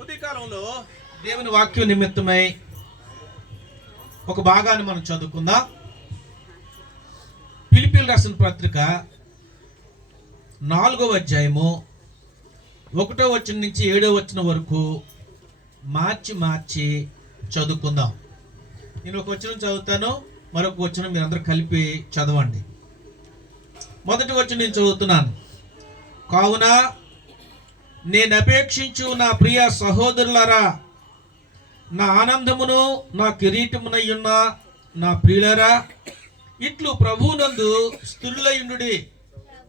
ఉదయకాలంలో దేవుని వాక్యం నిమిత్తమై ఒక భాగాన్ని మనం చదువుకుందాం. ఫిలిప్పీయులకు రాసిన పత్రిక 4వ అధ్యాయము 1వ వచనం నుంచి 7వ వచనం వరకు మార్చి చదువుకుందాం. నేను ఒక వచనం చదువుతాను, మరొక వచనం మీరందరూ కలిపి చదవండి. మొదటి వచనం నేను చదువుతున్నాను. కావున నేను అపేక్షించు నా ప్రియ సహోదరులారా, నా ఆనందమును నా కిరీటమునయ్యున్న నా ప్రియులారా, ఇట్లు ప్రభువునందు స్థిరులయుండుడి.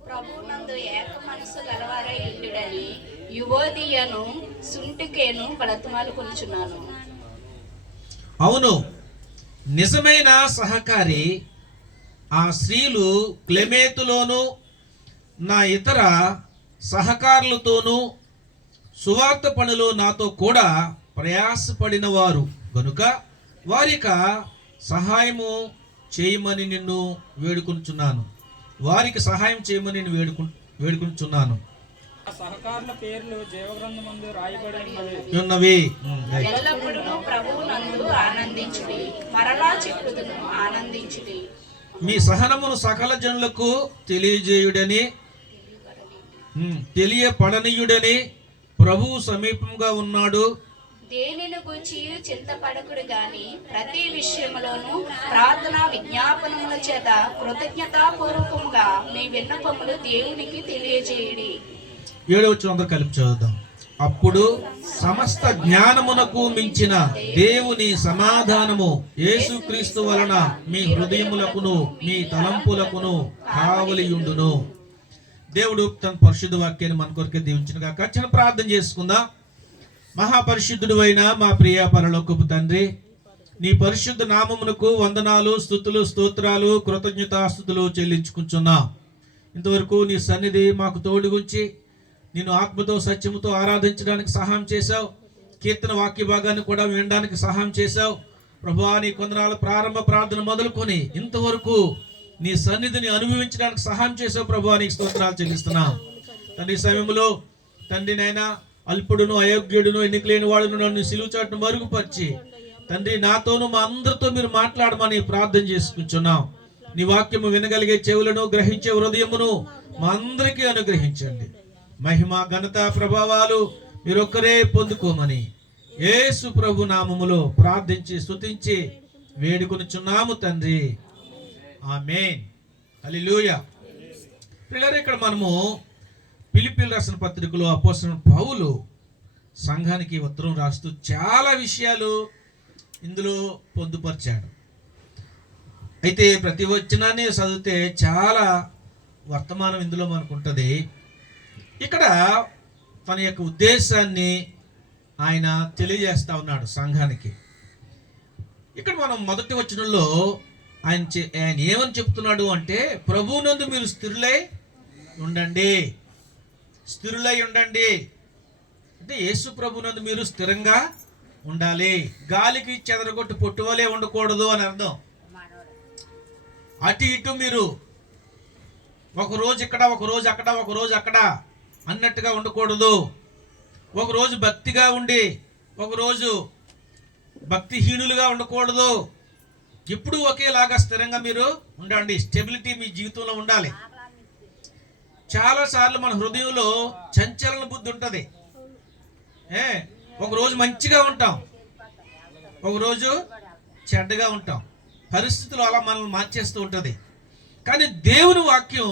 ప్రభువునందు ఏక మనసు గలవారై ఉండుడని యువోదియను సుంటికేను బ్రతిమాలుకొనుచున్నాను. అవును, నిజమైన సహకారి ఆ స్త్రీలు క్లెమేతులోను నా ఇతర సహకారులతోనూ సువార్త పనిలో నాతో కూడా ప్రయాసపడిన వారు గనుక వారిక సహాయము చేయమని నిన్ను వేడుకొనుచున్నాను. వారికి సహాయం చేయమని నేను వేడుకొనుచున్నాను. సహకారుల పేర్లు జీవగ్రంథమందు రాయబడి ఉన్నవి. ఎల్లప్పుడూ ప్రభువునందు ఆనందించుడి, మరలా చెప్పుదును ఆనందించుడి. మీ సహనమును సకల జనులకు తెలియపడనీయుడని ప్రభువు సమీపంగా ఉన్నాడు. దేనిని గురించి చింతపడకుడు గాని ప్రతి విషయములోను ప్రార్థన విజ్ఞాపనముల చేత కృతజ్ఞతాపూర్వకంగా మీ విన్నపములు దేవునికి తెలియజేయుడి. 7వ వచనం అందరూ కలిపి చదువుదాం. అప్పుడు సమస్త జ్ఞానమునకు మించిన దేవుని సమాధానము యేసుక్రీస్తు వలన మీ హృదయములకును మీ తలంపులకును కావలియుండును. దేవుడు తన పరిశుద్ధ వాక్యాన్ని మన కొరకే దీవించును గాక. చిన్న ప్రార్థన చేసుకుందాం. మహాపరిశుద్ధుడు అయిన మా ప్రియ పరలోకపు తండ్రి, నీ పరిశుద్ధ నామమునకు వందనాలు, స్తుతులు, స్తోత్రాలు, కృతజ్ఞతాస్తుతులు చెల్లించుకుంటున్నాం. ఇంతవరకు నీ సన్నిధి మాకు తోడుగుంచి నిన్ను ఆత్మతో సత్యముతో ఆరాధించడానికి సహాయం చేశావు. కీర్తన వాక్య భాగాన్ని కూడా వినడానికి సహాయం చేశావు. ప్రభువా, నీ కొందనాల ప్రారంభ ప్రార్థన మొదలుకొని ఇంతవరకు నీ సన్నిధిని అనుభవించడానికి సహాయం చేసావు. ప్రభువా, నీకు స్తోత్రాలు చెల్లిస్తున్నాం. తండ్రి, సమయంలో తండ్రి నైనా అల్పుడును అయోగ్యుడును ఎన్నికలేని వాడును నన్ను సిలువ చాటును మరుగుపరిచి తండ్రి నాతోను మా అందరితో మీరు మాట్లాడమని ప్రార్థన చేసుకుంటున్నాం. నీ వాక్యము వినగలిగే చెవులను, గ్రహించే హృదయమును మా అందరికీ అనుగ్రహించండి. మహిమ ఘనత ప్రభావాలు మీరొక్కరే పొందుకోమని యేసు ప్రభు నామములో ప్రార్థించి స్తుతించి వేడుకొనుచున్నాము తండ్రి, ఆమేన్. హల్లెలూయా. పిల్లలు, ఇక్కడ మనము ఫిలిప్పీయులకు రాసిన పత్రికలో అపోస్తలుడైన పౌలు సంఘానికి ఉత్తరం రాస్తూ చాలా విషయాలు ఇందులో పొందుపరిచాడు. అయితే ప్రతి వచనాన్ని చదివితే చాలా వర్తమానం ఇందులో మనకు ఉంటుంది. ఇక్కడ తన యొక్క ఉద్దేశాన్ని ఆయన తెలియజేస్తా ఉన్నాడు సంఘానికి. ఇక్కడ మనం మొదటి వచనంలో ఆయన ఏమని చెప్తున్నాడు అంటే, ప్రభువునందు మీరు స్థిరులై ఉండండి. స్థిరులై ఉండండి అంటే యేసు ప్రభువునందు మీరు స్థిరంగా ఉండాలి. గాలికి చెదరగొట్టు పొట్టువలే ఉండకూడదు అని అర్థం. అటు ఇటు మీరు ఒకరోజు ఇక్కడ, ఒకరోజు అక్కడ, ఒకరోజు అక్కడ అన్నట్టుగా ఉండకూడదు. ఒకరోజు భక్తిగా ఉండి ఒకరోజు భక్తిహీనులుగా ఉండకూడదు. ఎప్పుడూ ఒకేలాగా స్థిరంగా మీరు ఉండండి. స్టెబిలిటీ మీ జీవితంలో ఉండాలి. చాలాసార్లు మన హృదయంలో చంచలన బుద్ధి ఉంటుంది. ఒకరోజు మంచిగా ఉంటాం, ఒకరోజు చెడ్డగా ఉంటాం. పరిస్థితులు అలా మనల్ని మార్చేస్తూ ఉంటుంది. కానీ దేవుని వాక్యం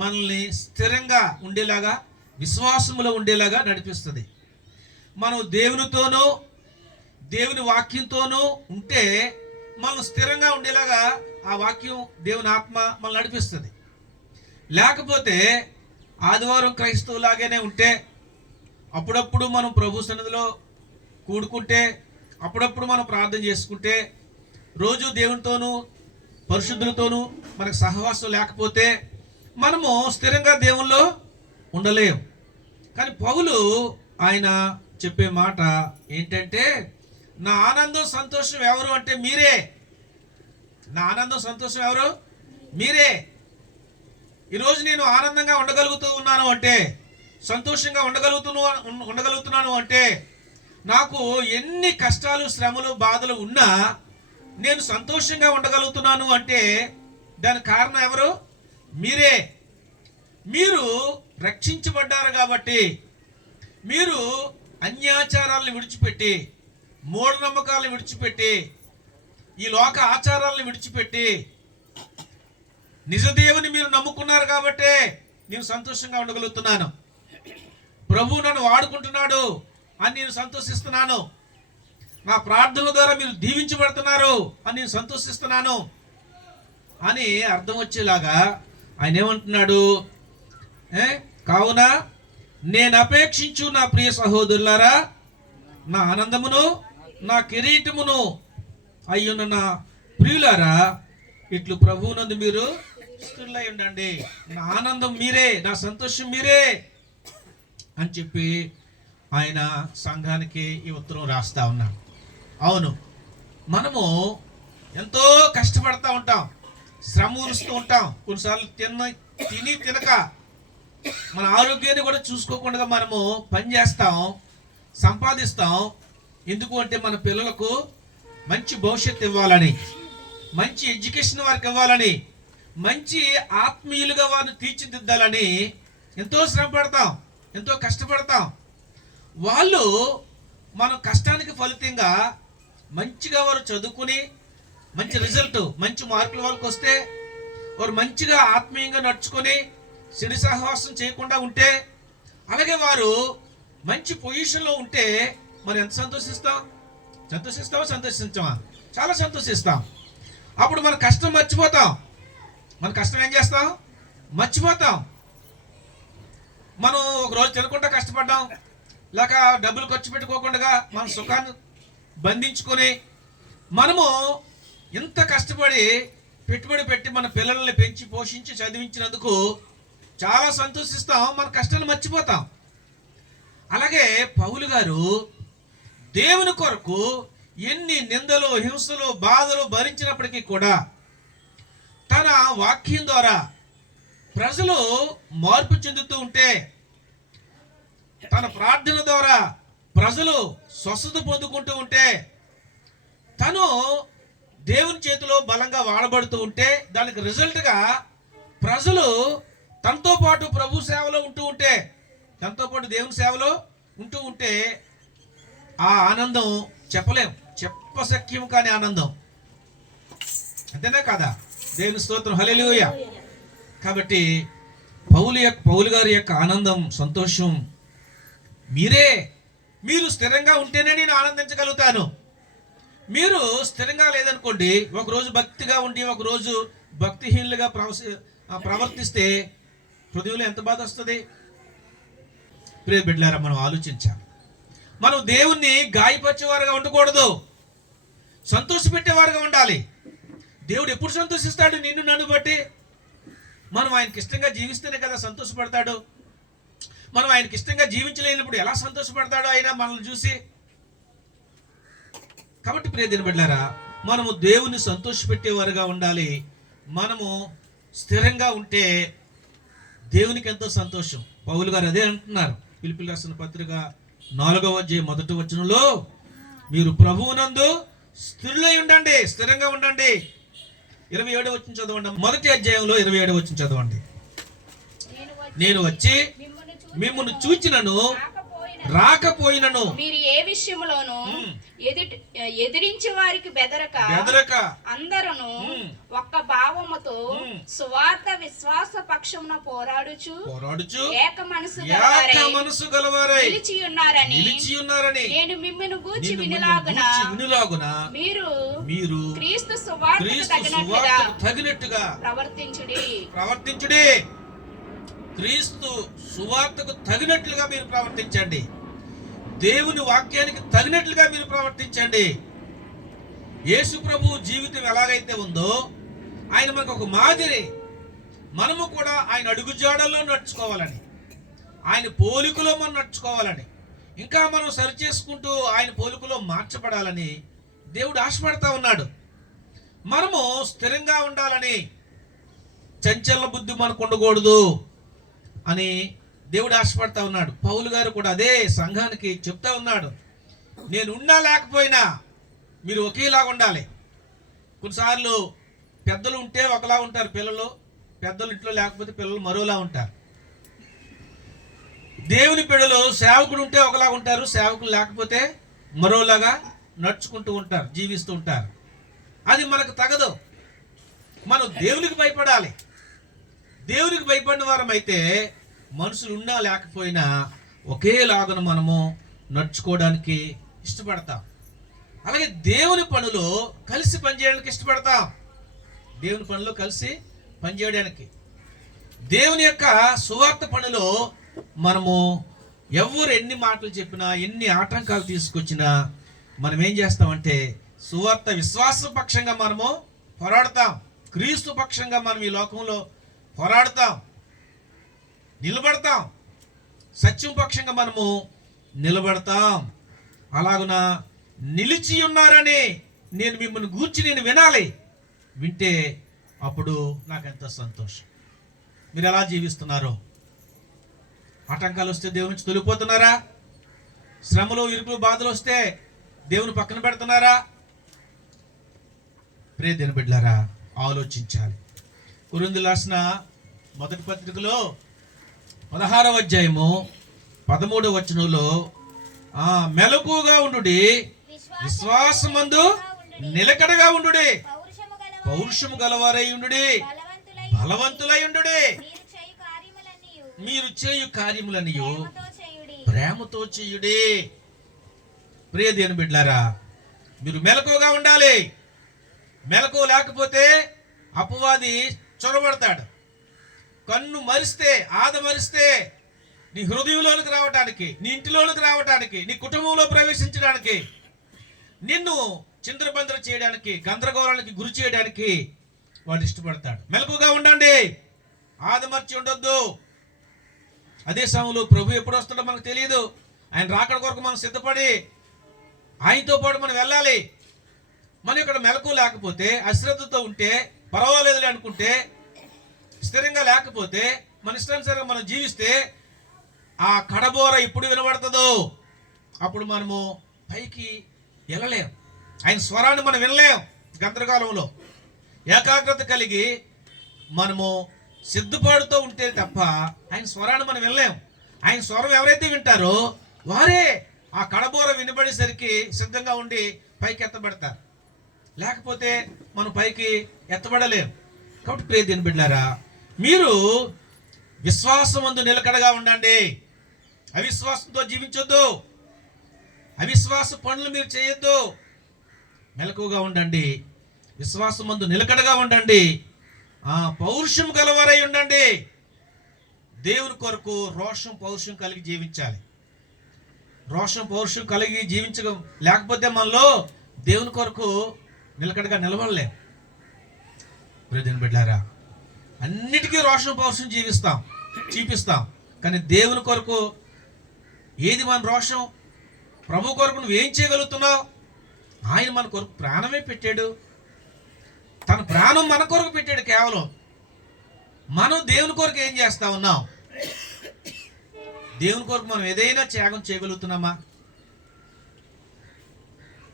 మనల్ని స్థిరంగా ఉండేలాగా, విశ్వాసములో ఉండేలాగా నడిపిస్తుంది. మనం దేవునితోనూ దేవుని వాక్యంతోనూ ఉంటే మనం స్థిరంగా ఉండేలాగా ఆ వాక్యం, దేవుని ఆత్మ మనల్ని నడిపిస్తుంది. లేకపోతే ఆదివారం క్రైస్తవులాగానే ఉంటే, అప్పుడప్పుడు మనం ప్రభు సన్నిధిలో కూడుకుంటే, అప్పుడప్పుడు మనం ప్రార్థన చేసుకుంటే, రోజు దేవునితోనూ పరిశుద్ధులతోనూ మనకు సహవాసం లేకపోతే మనము స్థిరంగా దేవుల్లో ఉండలేం. కానీ పౌలు ఆయన చెప్పే మాట ఏంటంటే, నా ఆనందం సంతోషం ఎవరు అంటే మీరే. నా ఆనందం సంతోషం ఎవరు? మీరే. ఈరోజు నేను ఆనందంగా ఉండగలుగుతూ ఉన్నాను అంటే సంతోషంగా ఉండగలుగుతున్నాను అంటే, నాకు ఎన్ని కష్టాలు, శ్రమలు, బాధలు ఉన్నా నేను సంతోషంగా ఉండగలుగుతున్నాను అంటే దానికి కారణం ఎవరు? మీరే. మీరు రక్షించబడ్డారు కాబట్టి, మీరు అన్యాచారాలను విడిచిపెట్టి, మూఢనమ్మకాలను విడిచిపెట్టి, ఈ లోక ఆచారాలను విడిచిపెట్టి నిజదేవుని మీరు నమ్ముకున్నారు కాబట్టే నేను సంతోషంగా ఉండగలుగుతున్నాను. ప్రభు నన్ను వాడుకుంటున్నాడు అని నేను సంతోషిస్తున్నాను. నా ప్రార్థన ద్వారా మీరు దీవించబడుతున్నారు అని నేను సంతోషిస్తున్నాను అని అర్థం వచ్చేలాగా ఆయన ఏమంటున్నాడు? కావున నేను అపేక్షించు నా ప్రియ సహోదరులారా, నా ఆనందమును, నా కిరీటమును అయ్యున్న నా ప్రియులారా, ఇట్లు ప్రభువునందు మీరు స్థిరులై ఉండండి. నా ఆనందం మీరే, నా సంతోషం మీరే అని చెప్పి ఆయన సంఘానికి ఈ ఉత్తరం రాస్తా ఉన్నాడు. అవును, మనము ఎంతో కష్టపడతా ఉంటాం, శ్రమ ఊరుస్తూ ఉంటాం. కొన్నిసార్లు తిని తినక మన ఆరోగ్యాన్ని కూడా చూసుకోకుండా మనము పని చేస్తాం, సంపాదిస్తాం. ఎందుకు అంటే మన పిల్లలకు మంచి భవిష్యత్తు ఇవ్వాలని, మంచి ఎడ్యుకేషన్ వారికి ఇవ్వాలని, మంచి ఆత్మీయులుగా వారిని తీర్చిదిద్దాలని ఎంతో శ్రమ పడతాం, ఎంతో కష్టపడతాం. వాళ్ళు మన కష్టానికి ఫలితంగా మంచిగా వారు చదువుకుని మంచి రిజల్ట్, మంచి మార్కులు వాళ్ళకి వస్తే, వారు మంచిగా ఆత్మీయంగా నడుచుకొని సిడి సహవాసం చేయకుండా ఉంటే, అలాగే వారు మంచి పొజిషన్లో ఉంటే మనం ఎంత సంతోషిస్తాం? సంతోషించమా? చాలా సంతోషిస్తాం. అప్పుడు మన కష్టం మర్చిపోతాం. మన కష్టం ఏం చేస్తాం? మర్చిపోతాం. మనం ఒక రోజు తినకుండా కష్టపడ్డాం, లేక డబ్బులు ఖర్చు పెట్టుకోకుండా మన సుఖాన్ని బంధించుకొని మనము ఇంత కష్టపడి పెట్టుబడి పెట్టి మన పిల్లల్ని పెంచి పోషించి చదివించినందుకు చాలా సంతోషిస్తాం, మన కష్టాన్ని మర్చిపోతాం. అలాగే పౌలు గారు దేవుని కొరకు ఎన్ని నిందలు, హింసలు, బాధలు భరించినప్పటికీ కూడా తన వాక్యం ద్వారా ప్రజలు మార్పు చెందుతూ ఉంటే, తన ప్రార్థన ద్వారా ప్రజలు స్వస్థత పొందుకుంటూ ఉంటే, తను దేవుని చేతిలో బలంగా వాడబడుతూ ఉంటే, దానికి రిజల్ట్గా ప్రజలు తనతో పాటు ప్రభు సేవలో ఉంటూ ఉంటే, తనతో పాటు దేవుని సేవలో ఉంటూ ఉంటే ఆ ఆనందం చెప్పలేం, చెప్పశక్యం కాని ఆనందం. అంతేనా కాదా? దేవుని స్తోత్రం, హల్లెలూయా. కాబట్టి పౌలు గారి యొక్క ఆనందం, సంతోషం మీరే. మీరు స్థిరంగా ఉంటేనే నేను ఆనందించగలుగుతాను. మీరు స్థిరంగా లేదనుకోండి, ఒకరోజు భక్తిగా ఉండి ఒకరోజు భక్తిహీనులుగా ప్రవర్తిస్తే హృదయంలో ఎంత బాధ వస్తుంది? ప్రియ బిడ్డలారా, మనం ఆలోచించాలి. మనం దేవుణ్ణి గాయపరిచేవారుగా ఉండకూడదు, సంతోషపెట్టేవారుగా ఉండాలి. దేవుడు ఎప్పుడు సంతోషిస్తాడు? నిన్ను నన్ను బట్టి. మనం ఆయనకి ఇష్టంగా జీవిస్తేనే కదా సంతోషపడతాడు. మనం ఆయనకి ఇష్టంగా జీవించలేనప్పుడు ఎలా సంతోషపడతాడో ఆయన మనల్ని చూసి. కాబట్టి ప్రియమైన బిడ్డలారా, మనము దేవుని సంతోషపెట్టేవారుగా ఉండాలి. మనము స్థిరంగా ఉంటే దేవునికి ఎంతో సంతోషం. పౌలు గారు అదే అంటున్నారు ఫిలిప్పీయులకు రాసిన పత్రిక 4వ అధ్యాయం 1వ వచనంలో, మీరు ప్రభువునందు స్థిరులై ఉండండి, స్థిరంగా ఉండండి. 27వ వచనం చదవండి. 1వ అధ్యాయంలో 27వ వచనం చదవండి. నేను వచ్చి మిమ్మల్ని చూచినను రాకపోయినను మీరు ఏ విషయంలోనూ ఎదిరించి వారికి బెదరక అందరూ ఒక్క భావముతో సువార్త విశ్వాస పక్షమున పోరాడుచు ఏక మనసు గలవారై నిలిచి ఉన్నారని నేను మిమ్మల్ని గూర్చి వినులాగున మీరు క్రీస్తు సువార్తకు తగినట్టుగా ప్రవర్తించుడి. క్రీస్తు సువార్తకు తగినట్లుగా మీరు ప్రవర్తించండి. దేవుని వాక్యానికి తగినట్లుగా మీరు ప్రవర్తించండి. యేసు ప్రభు జీవితం ఎలాగైతే ఉందో ఆయన మనకు ఒక మాదిరి. మనము కూడా ఆయన అడుగుజాడల్లో నడుచుకోవాలని, ఆయన పోలికలో మనం నడుచుకోవాలని, ఇంకా మనం సరిచేసుకుంటూ ఆయన పోలికలో మార్చబడాలని దేవుడు ఆశపడతా ఉన్నాడు. మనము స్థిరంగా ఉండాలని, చంచల బుద్ధి మనకు ఉండకూడదు అని దేవుడు ఆశపడతా ఉన్నాడు. పౌలు గారు కూడా అదే సంఘానికి చెప్తా ఉన్నాడు, నేను ఉన్నా లేకపోయినా మీరు ఒకేలాగా ఉండాలి. కొన్నిసార్లు పెద్దలు ఉంటే ఒకలా ఉంటారు పిల్లలు, పెద్దలు ఇంట్లో లేకపోతే పిల్లలు మరోలా ఉంటారు. దేవుని బిడ్డలు సేవకుడు ఉంటే ఒకలా ఉంటారు, సేవకులు లేకపోతే మరోలాగా నడుచుకుంటూ ఉంటారు, జీవిస్తూ ఉంటారు. అది మనకు తగదు. మనం దేవునికి భయపడాలి. దేవునికి భయపడిన వారం అయితే మనుషులు ఉన్నా లేకపోయినా ఒకేలాగా మనము నడుచుకోవడానికి ఇష్టపడతాం. అలాగే దేవుని పనులు కలిసి పనిచేయడానికి ఇష్టపడతాం. దేవుని పనులు కలిసి పనిచేయడానికి, దేవుని యొక్క సువార్త పనిలో మనము ఎవరు ఎన్ని మాటలు చెప్పినా, ఎన్ని ఆటంకాలు తీసుకొచ్చినా మనం ఏం చేస్తామంటే సువార్త విశ్వాస పక్షంగా మనము పోరాడతాం. క్రీస్తు పక్షంగా మనం ఈ లోకంలో పోరాడతాం, నిలబడతాం. సత్యం పక్షంగా మనము నిలబడతాం. అలాగున నిలిచి ఉన్నారని నేను మిమ్మల్ని గూర్చి నేను వినాలి. వింటే అప్పుడు నాకెంత సంతోషం. మీరు ఎలా జీవిస్తున్నారో? ఆటంకాలు వస్తే దేవుని నుంచి తొలిపోతున్నారా? శ్రమలు, ఇరుకులు, బాధలు వస్తే దేవుని పక్కన పెడుతున్నారా? ప్రియ దేవుని బిడ్డలారా, ఆలోచించాలి. కొరింథీయులకు రాసిన మొదటి పత్రికలో 16వ అధ్యాయము 13వ వచనంలో మెలకుగా ఉండుడి, విశ్వాసమందు నిలకడగా ఉండుడి, పౌరుషము గలవారై ఉండుడి, బలవంతులై ఉండుడి, మీరు చేయు కార్యములనియు ప్రేమతో చేయుడి. ప్రియ దేవుని బిడ్డలారా, మీరు మెలకుగా ఉండాలి. మెలకు లేకపోతే అపవాది చొరబడతాడు. కన్ను మరిస్తే, ఆదమరిస్తే నీ హృదయంలోనికి రావటానికి, నీ ఇంటిలోనికి రావటానికి, నీ కుటుంబంలో ప్రవేశించడానికి, నిన్ను చిందరబందర చేయడానికి, గందరగోళానికి గురి చేయడానికి వాడు ఇష్టపడతాడు. మెలకుగా ఉండండి, ఆదమర్చి ఉండొద్దు. అదే సమయంలో ప్రభు ఎప్పుడు వస్తుందో మనకు తెలియదు. ఆయన రాకడ కొరకు మనం సిద్ధపడి ఆయనతో పాటు మనం వెళ్ళాలి. మనం ఇక్కడ మెలకు లేకపోతే, అశ్రద్ధతో ఉంటే, పర్వాలేదులే అనుకుంటే, స్థిరంగా లేకపోతే, మన ఇష్టానుసారంగా మనం జీవిస్తే ఆ కడబోర ఇప్పుడు వినబడుతుందో అప్పుడు మనము పైకి వెళ్ళలేం. ఆయన స్వరాన్ని మనం వినలేం. గందరగోళంలో ఏకాగ్రత కలిగి మనము సిద్ధపాటుతో ఉంటే తప్ప ఆయన స్వరాన్ని మనం వినలేం. ఆయన స్వరం ఎవరైతే వింటారో వారే ఆ కడబోర వినబడేసరికి సిద్ధంగా ఉండి పైకి ఎత్తబడతారు. లేకపోతే మనం పైకి ఎత్తబడలేం. కాబట్టి ప్రియ దేవుని బిడ్డలారా, మీరు విశ్వాసమందు నిలకడగా ఉండండి. అవిశ్వాసంతో జీవించొద్దు. అవిశ్వాస పనులు మీరు చేయొద్దు. మెలకుగా ఉండండి, విశ్వాసమందు నిలకడగా ఉండండి, పౌరుషం గలవారై ఉండండి. దేవుని కొరకు రోషం, పౌరుషం కలిగి జీవించాలి. రోషం, పౌరుషం కలిగి జీవించడం లేకపోతే మనలో దేవుని కొరకు నిలకడగా నిలబడలేం. ప్రియమైన బిడ్డలారా, అన్నిటికీ రోషం, పౌరుషం చూపిస్తాం. కానీ దేవుని కొరకు ఏది మన రోషం? ప్రభు కొరకు నువ్వేం చేయగలుగుతున్నావు? ఆయన మన కొరకు ప్రాణమే పెట్టాడు. తన ప్రాణం మన కొరకు పెట్టాడు. కేవలం మనం దేవుని కొరకు ఏం చేస్తా ఉన్నాం? దేవుని కొరకు మనం ఏదైనా త్యాగం చేయగలుగుతున్నామా?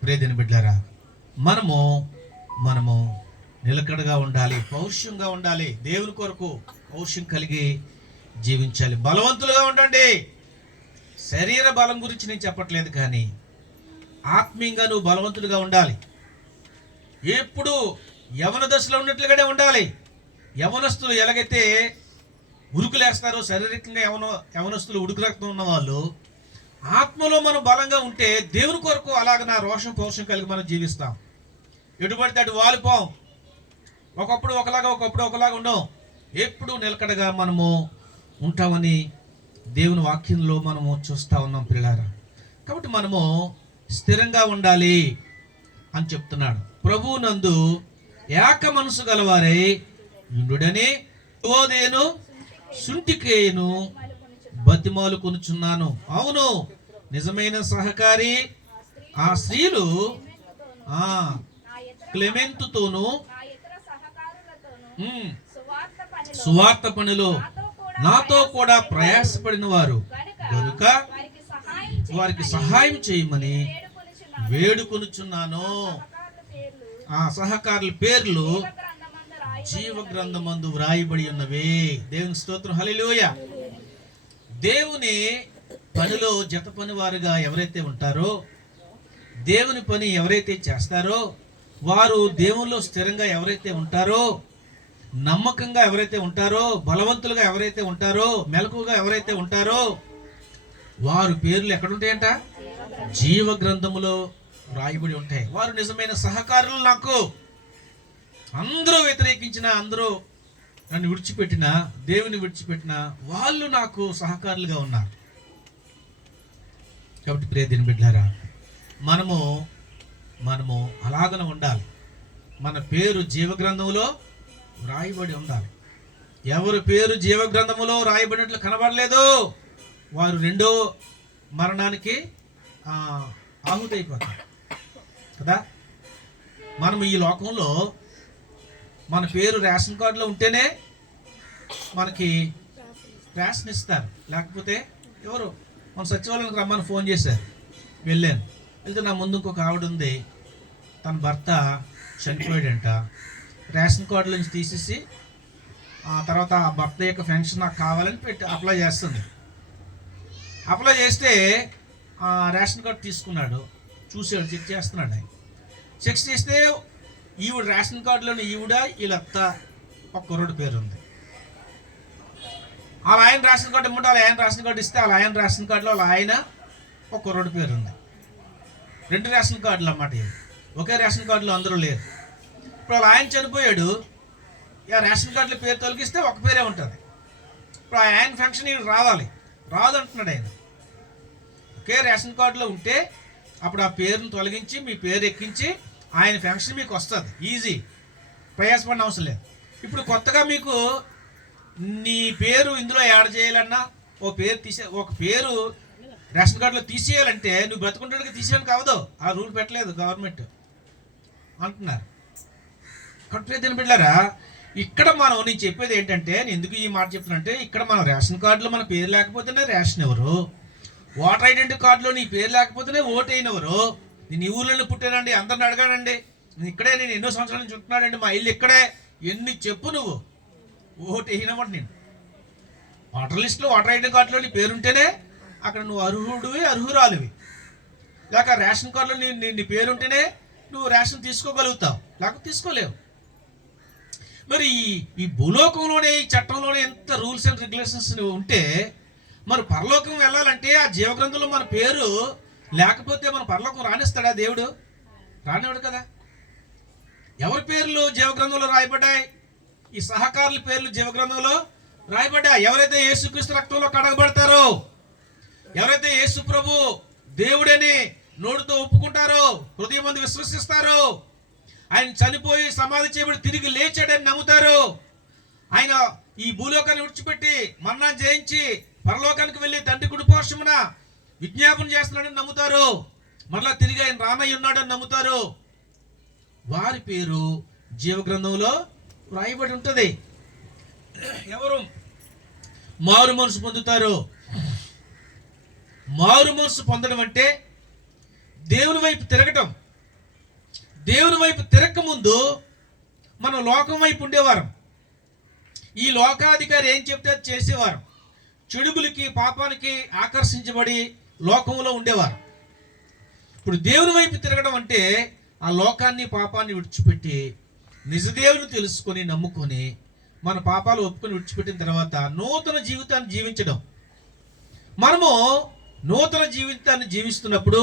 ప్రియమైన బిడ్డలారా, మనము నిలకడగా ఉండాలి, పౌరుషంగా ఉండాలి. దేవుని కొరకు పౌరుషం కలిగి జీవించాలి. బలవంతులుగా ఉండండి. శరీర బలం గురించి నేను చెప్పట్లేదు, కానీ ఆత్మీయంగా నువ్వు బలవంతులుగా ఉండాలి. ఎప్పుడు యవన దశలో ఉన్నట్లుగానే ఉండాలి. యవనస్తులు ఎలాగైతే ఉరుకులేస్తారో, శారీరకంగా యవనస్తులు ఉడుకు రక్తం ఉన్న వాళ్ళు, ఆత్మలో మనం బలంగా ఉంటే దేవుని కొరకు అలాగ నా రోషం, పౌరుషం కలిగి మనం జీవిస్తాం. ఎటుపడితే అటు వాలిపోం. ఒకప్పుడు ఒకలాగా ఉండం. ఎప్పుడు నిలకడగా మనము ఉంటామని దేవుని వాక్యంలో మనము చూస్తూ ఉన్నాం పిల్లారా. కాబట్టి మనము స్థిరంగా ఉండాలి అని చెప్తున్నాడు. ప్రభువు నందు ఏక మనసు గలవారై ఉండుడని ఓదేను సుంటికేయును బతిమాలు కొనుచున్నాను. అవును, నిజమైన సహకారి ఆ స్త్రీలు క్లెమెంతుతోను సువార్త పనిలో నాతో కూడా ప్రయాసపడిన వారు కనుక వారికి సహాయం చేయమని వేడుకొనుచున్నాను. ఆ సహకారుల పేర్లు జీవ గ్రంథమందు వ్రాయబడి ఉన్నవి. దేవుని స్తోత్రం, హల్లెలూయా. దేవుని పనిలో జత పని వారుగా ఎవరైతే ఉంటారో, దేవుని పని ఎవరైతే చేస్తారో, వారు దేవునిలో స్థిరంగా ఎవరైతే ఉంటారో, నమ్మకంగా ఎవరైతే ఉంటారో, బలవంతులుగా ఎవరైతే ఉంటారో, మెలకుగా ఎవరైతే ఉంటారో, వారు పేర్లు ఎక్కడుంటాయంట? జీవ గ్రంథములో రాయబడి ఉంటాయి. వారు నిజమైన సహకారులు. నాకు అందరూ వ్యతిరేకించిన, అందరూ నన్ను విడిచిపెట్టిన, దేవుని విడిచిపెట్టిన వాళ్ళు నాకు సహకారులుగా ఉన్నారు. కాబట్టి ప్రియ దేవుని బిడ్డలారా, మనము అలాగనే ఉండాలి. మన పేరు జీవ గ్రంథములో రాయబడి ఉండాలి. ఎవరి పేరు జీవ గ్రంథములో రాయబడినట్లు కనబడలేదు, వారు రెండో మరణానికి ఆహుతైపోతారు కదా. మనం ఈ లోకంలో మన పేరు రేషన్ కార్డులో ఉంటేనే మనకి రేషన్ ఇస్తారు. లేకపోతే ఎవరు మన సచివాలయానికి రమ్మని ఫోన్ చేశారు, వెళ్ళాను. వెళ్తే నా ముందు ఇంకొక ఆవిడ ఉంది, తన భర్త చనిపోయాడంట. రేషన్ కార్డు నుంచి తీసేసి ఆ తర్వాత ఆ భర్త యొక్క పెన్షన్ నాకు కావాలని అప్లై చేస్తుంది. అప్లై చేస్తే రేషన్ కార్డు తీసుకున్నాడు, చూసాడు, చెక్ చేస్తున్నాడు. ఆయన చెక్ చేస్తే ఈవిడ రేషన్ కార్డులోని ఈవిడ వీళ్ళత్త ఒక కుర్రోడి పేరు ఉంది. వాళ్ళ ఆయన రేషన్ కార్డు ఇమ్మంటే వాళ్ళ ఆయన రేషన్ కార్డు ఇస్తే వాళ్ళ ఆయన రేషన్ కార్డులో వాళ్ళ ఆయన ఒక కుర్రోడి పేరు ఉంది. రెండు రేషన్ కార్డులు అన్నమాట. ఒకే రేషన్ కార్డులో అందరూ లేరు. ఇప్పుడు వాళ్ళ ఆయన చనిపోయాడు, ఇక రేషన్ కార్డులో పేరు తొలగిస్తే ఒక పేరే ఉంటుంది. ఇప్పుడు ఆ ఆయన ఫంక్షన్ ఈవిడ రావాలి, రాదంటున్నాడు ఆయన. ఒకే రేషన్ కార్డులో ఉంటే అప్పుడు ఆ పేరును తొలగించి మీ పేరు ఎక్కించి ఆయన ఫంక్షన్ మీకు వస్తుంది. ఈజీ, ప్రయాసపడిన అవసరం లేదు. ఇప్పుడు కొత్తగా మీకు నీ పేరు ఇందులో యాడ్ చేయాలన్నా ఒక పేరు రేషన్ కార్డులో తీసేయాలంటే నువ్వు బ్రతుకుంటానికి తీసేయడానికి కావదు. ఆ రూల్ పెట్టలేదు గవర్నమెంట్ అంటున్నారు. కాబట్టి దీని బిడ్డారా, ఇక్కడ నేను చెప్పేది ఏంటంటే, నేను ఎందుకు ఈ మాట చెప్తున్నానంటే, ఇక్కడ మన రేషన్ కార్డులో మన పేరు లేకపోతేనే రేషన్ ఎవరు, ఓటర్ ఐడెంటిటీ కార్డులో నీ పేరు లేకపోతేనే ఓటు అయినవరు. నేను ఈ ఊళ్ళో పుట్టానండి, అందరిని అడగానండి, నేను ఎన్నో సంవత్సరాల నుంచి ఉంటున్నానండి, మా ఇల్లు ఇక్కడే, ఎన్ని చెప్పు, నువ్వు ఓటు వేయినమాట. నేను ఓటర్ లిస్టులో ఓటర్ ఐడెంటిటీ కార్డులో నీ పేరుంటేనే అక్కడ నువ్వు అర్హుడివి, అర్హురాలివి. లేక రేషన్ కార్డులో నీ పేరుంటేనే నువ్వు రేషన్ తీసుకోగలుగుతావు, లేకపోతే తీసుకోలేవు. మరి ఈ భూలోకంలోనే, ఈ చట్టంలోనే ఎంత రూల్స్ అండ్ రెగ్యులేషన్స్ ఉంటే, మరి పరలోకం వెళ్ళాలంటే ఆ జీవగ్రంథంలో మన పేరు లేకపోతే మన పరలోకం రానిస్తాడా దేవుడు? రానివాడు కదా. ఎవరి పేర్లు జీవగ్రంథంలో రాయబడ్డాయి? ఈ సహకారుల పేర్లు జీవగ్రంథంలో రాయబడ్డాయి. ఎవరైతే యేసుక్రీస్తు రక్తంలో కడగబడతారో, ఎవరైతే యేసు ప్రభు దేవుడని నోటితో ఒప్పుకుంటారో, హృదయం మంది విశ్వసిస్తారో, ఆయన చనిపోయి సమాధి చేయబడి తిరిగి లేచాడని నమ్ముతారు, ఆయన ఈ భూలోకాన్ని విడిచిపెట్టి మన్నా జయించి పరలోకానికి వెళ్ళి తండ్రి కుడి పార్శ్వమున విజ్ఞాపన చేస్తున్నాడని నమ్ముతారు, మరలా తిరిగి ఆయన రానయ్య ఉన్నాడని నమ్ముతారు, వారి పేరు జీవగ్రంథంలో వ్రాయబడి ఉంటుంది. ఎవరు మారు మనసు పొందుతారు? మారు మనసు పొందడం అంటే దేవుని వైపు తిరగటం. దేవుని వైపు తిరగక ముందు మనం లోకం వైపు ఉండేవారం. ఈ లోకాధికారి ఏం చెప్తే అది చేసేవారు. చెడుగులకి, పాపానికి ఆకర్షించబడి లోకంలో ఉండేవారు. ఇప్పుడు దేవుని వైపు తిరగడం అంటే ఆ లోకాన్ని, పాపాన్ని విడిచిపెట్టి నిజదేవుని తెలుసుకొని నమ్ముకొని మన పాపాలు ఒప్పుకొని విడిచిపెట్టిన తర్వాత నూతన జీవితాన్ని జీవించడం. మనము నూతన జీవితాన్ని జీవిస్తున్నప్పుడు,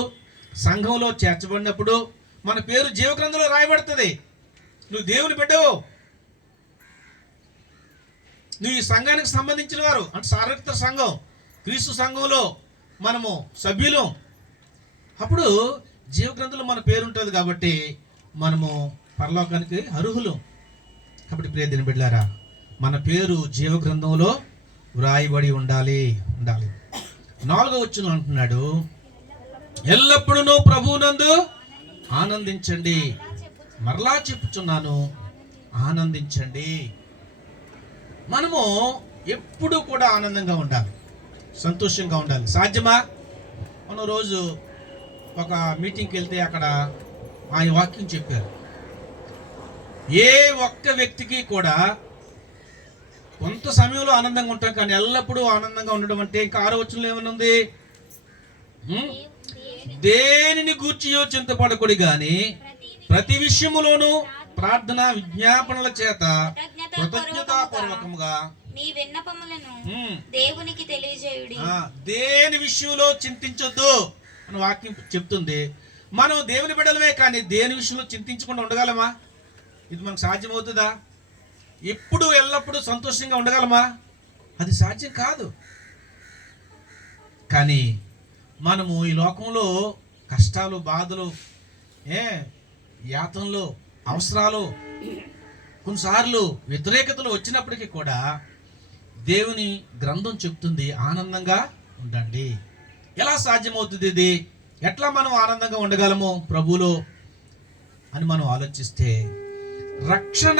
సంఘంలో చేర్చబడినప్పుడు మన పేరు జీవగ్రంథంలో రాయబడుతుంది. నువ్వు దేవుని బిడ్డవు, నువ్వు ఈ సంఘానికి సంబంధించిన వారు, అంటే సార్వత్రిక సంఘం, క్రీస్తు సంఘంలో మనము సభ్యులం. అప్పుడు జీవగ్రంథంలో మన పేరు ఉంటుంది కాబట్టి మనము పరలోకానికి అర్హులు. కాబట్టి ప్రియ దేవుని బిడ్డలారా, మన పేరు జీవగ్రంథంలో వ్రాయబడి ఉండాలి. 4వ వచనం అంటున్నాడు, ఎల్లప్పుడూ ప్రభువునందు ఆనందించండి. మరలా చెప్పుచున్నాను, ఆనందించండి. మనము ఎప్పుడు కూడా ఆనందంగా ఉండాలి, సంతోషంగా ఉండాలి. సాధ్యమా? మనం రోజు ఒక మీటింగ్కి వెళ్తే అక్కడ ఆయన వాక్యం చెప్పారు, ఏ ఒక్క వ్యక్తికి కూడా కొంత సమయంలో ఆనందంగా ఉంటాం, కానీ ఎల్లప్పుడూ ఆనందంగా ఉండడం అంటే ఇంకా 6వ వచనంలో ఏమనుంది? దేనిని గూర్చియో చింతపడకుడి గాని ప్రతి విషయములోనూ ప్రార్థన విజ్ఞాపనల చేత కృతజ్ఞతాపూర్వకముగా మీ విన్నపములను దేవునికి తెలియజేయుడి. దేని విషయంలో చింతించొద్దు అని వాక్యం చెప్తుంది. మనం దేవుని బిడ్డలమే, కానీ దేని విషయంలో చింతించకుండా ఉండగలమా? ఇది మనకు సాధ్యమవుతుందా? ఎప్పుడు ఎల్లప్పుడూ సంతోషంగా ఉండగలమా? అది సాధ్యం కాదు. కానీ మనము ఈ లోకంలో కష్టాలు, బాధలు, యాతనలు, అవసరాలు, కొన్నిసార్లు వ్యతిరేకతలు వచ్చినప్పటికీ కూడా దేవుని గ్రంథం చెప్తుంది ఆనందంగా ఉండండి. ఎలా సాధ్యమవుతుంది ఇది? ఎట్లా మనం ఆనందంగా ఉండగలము ప్రభువులో అని మనం ఆలోచిస్తే, రక్షణ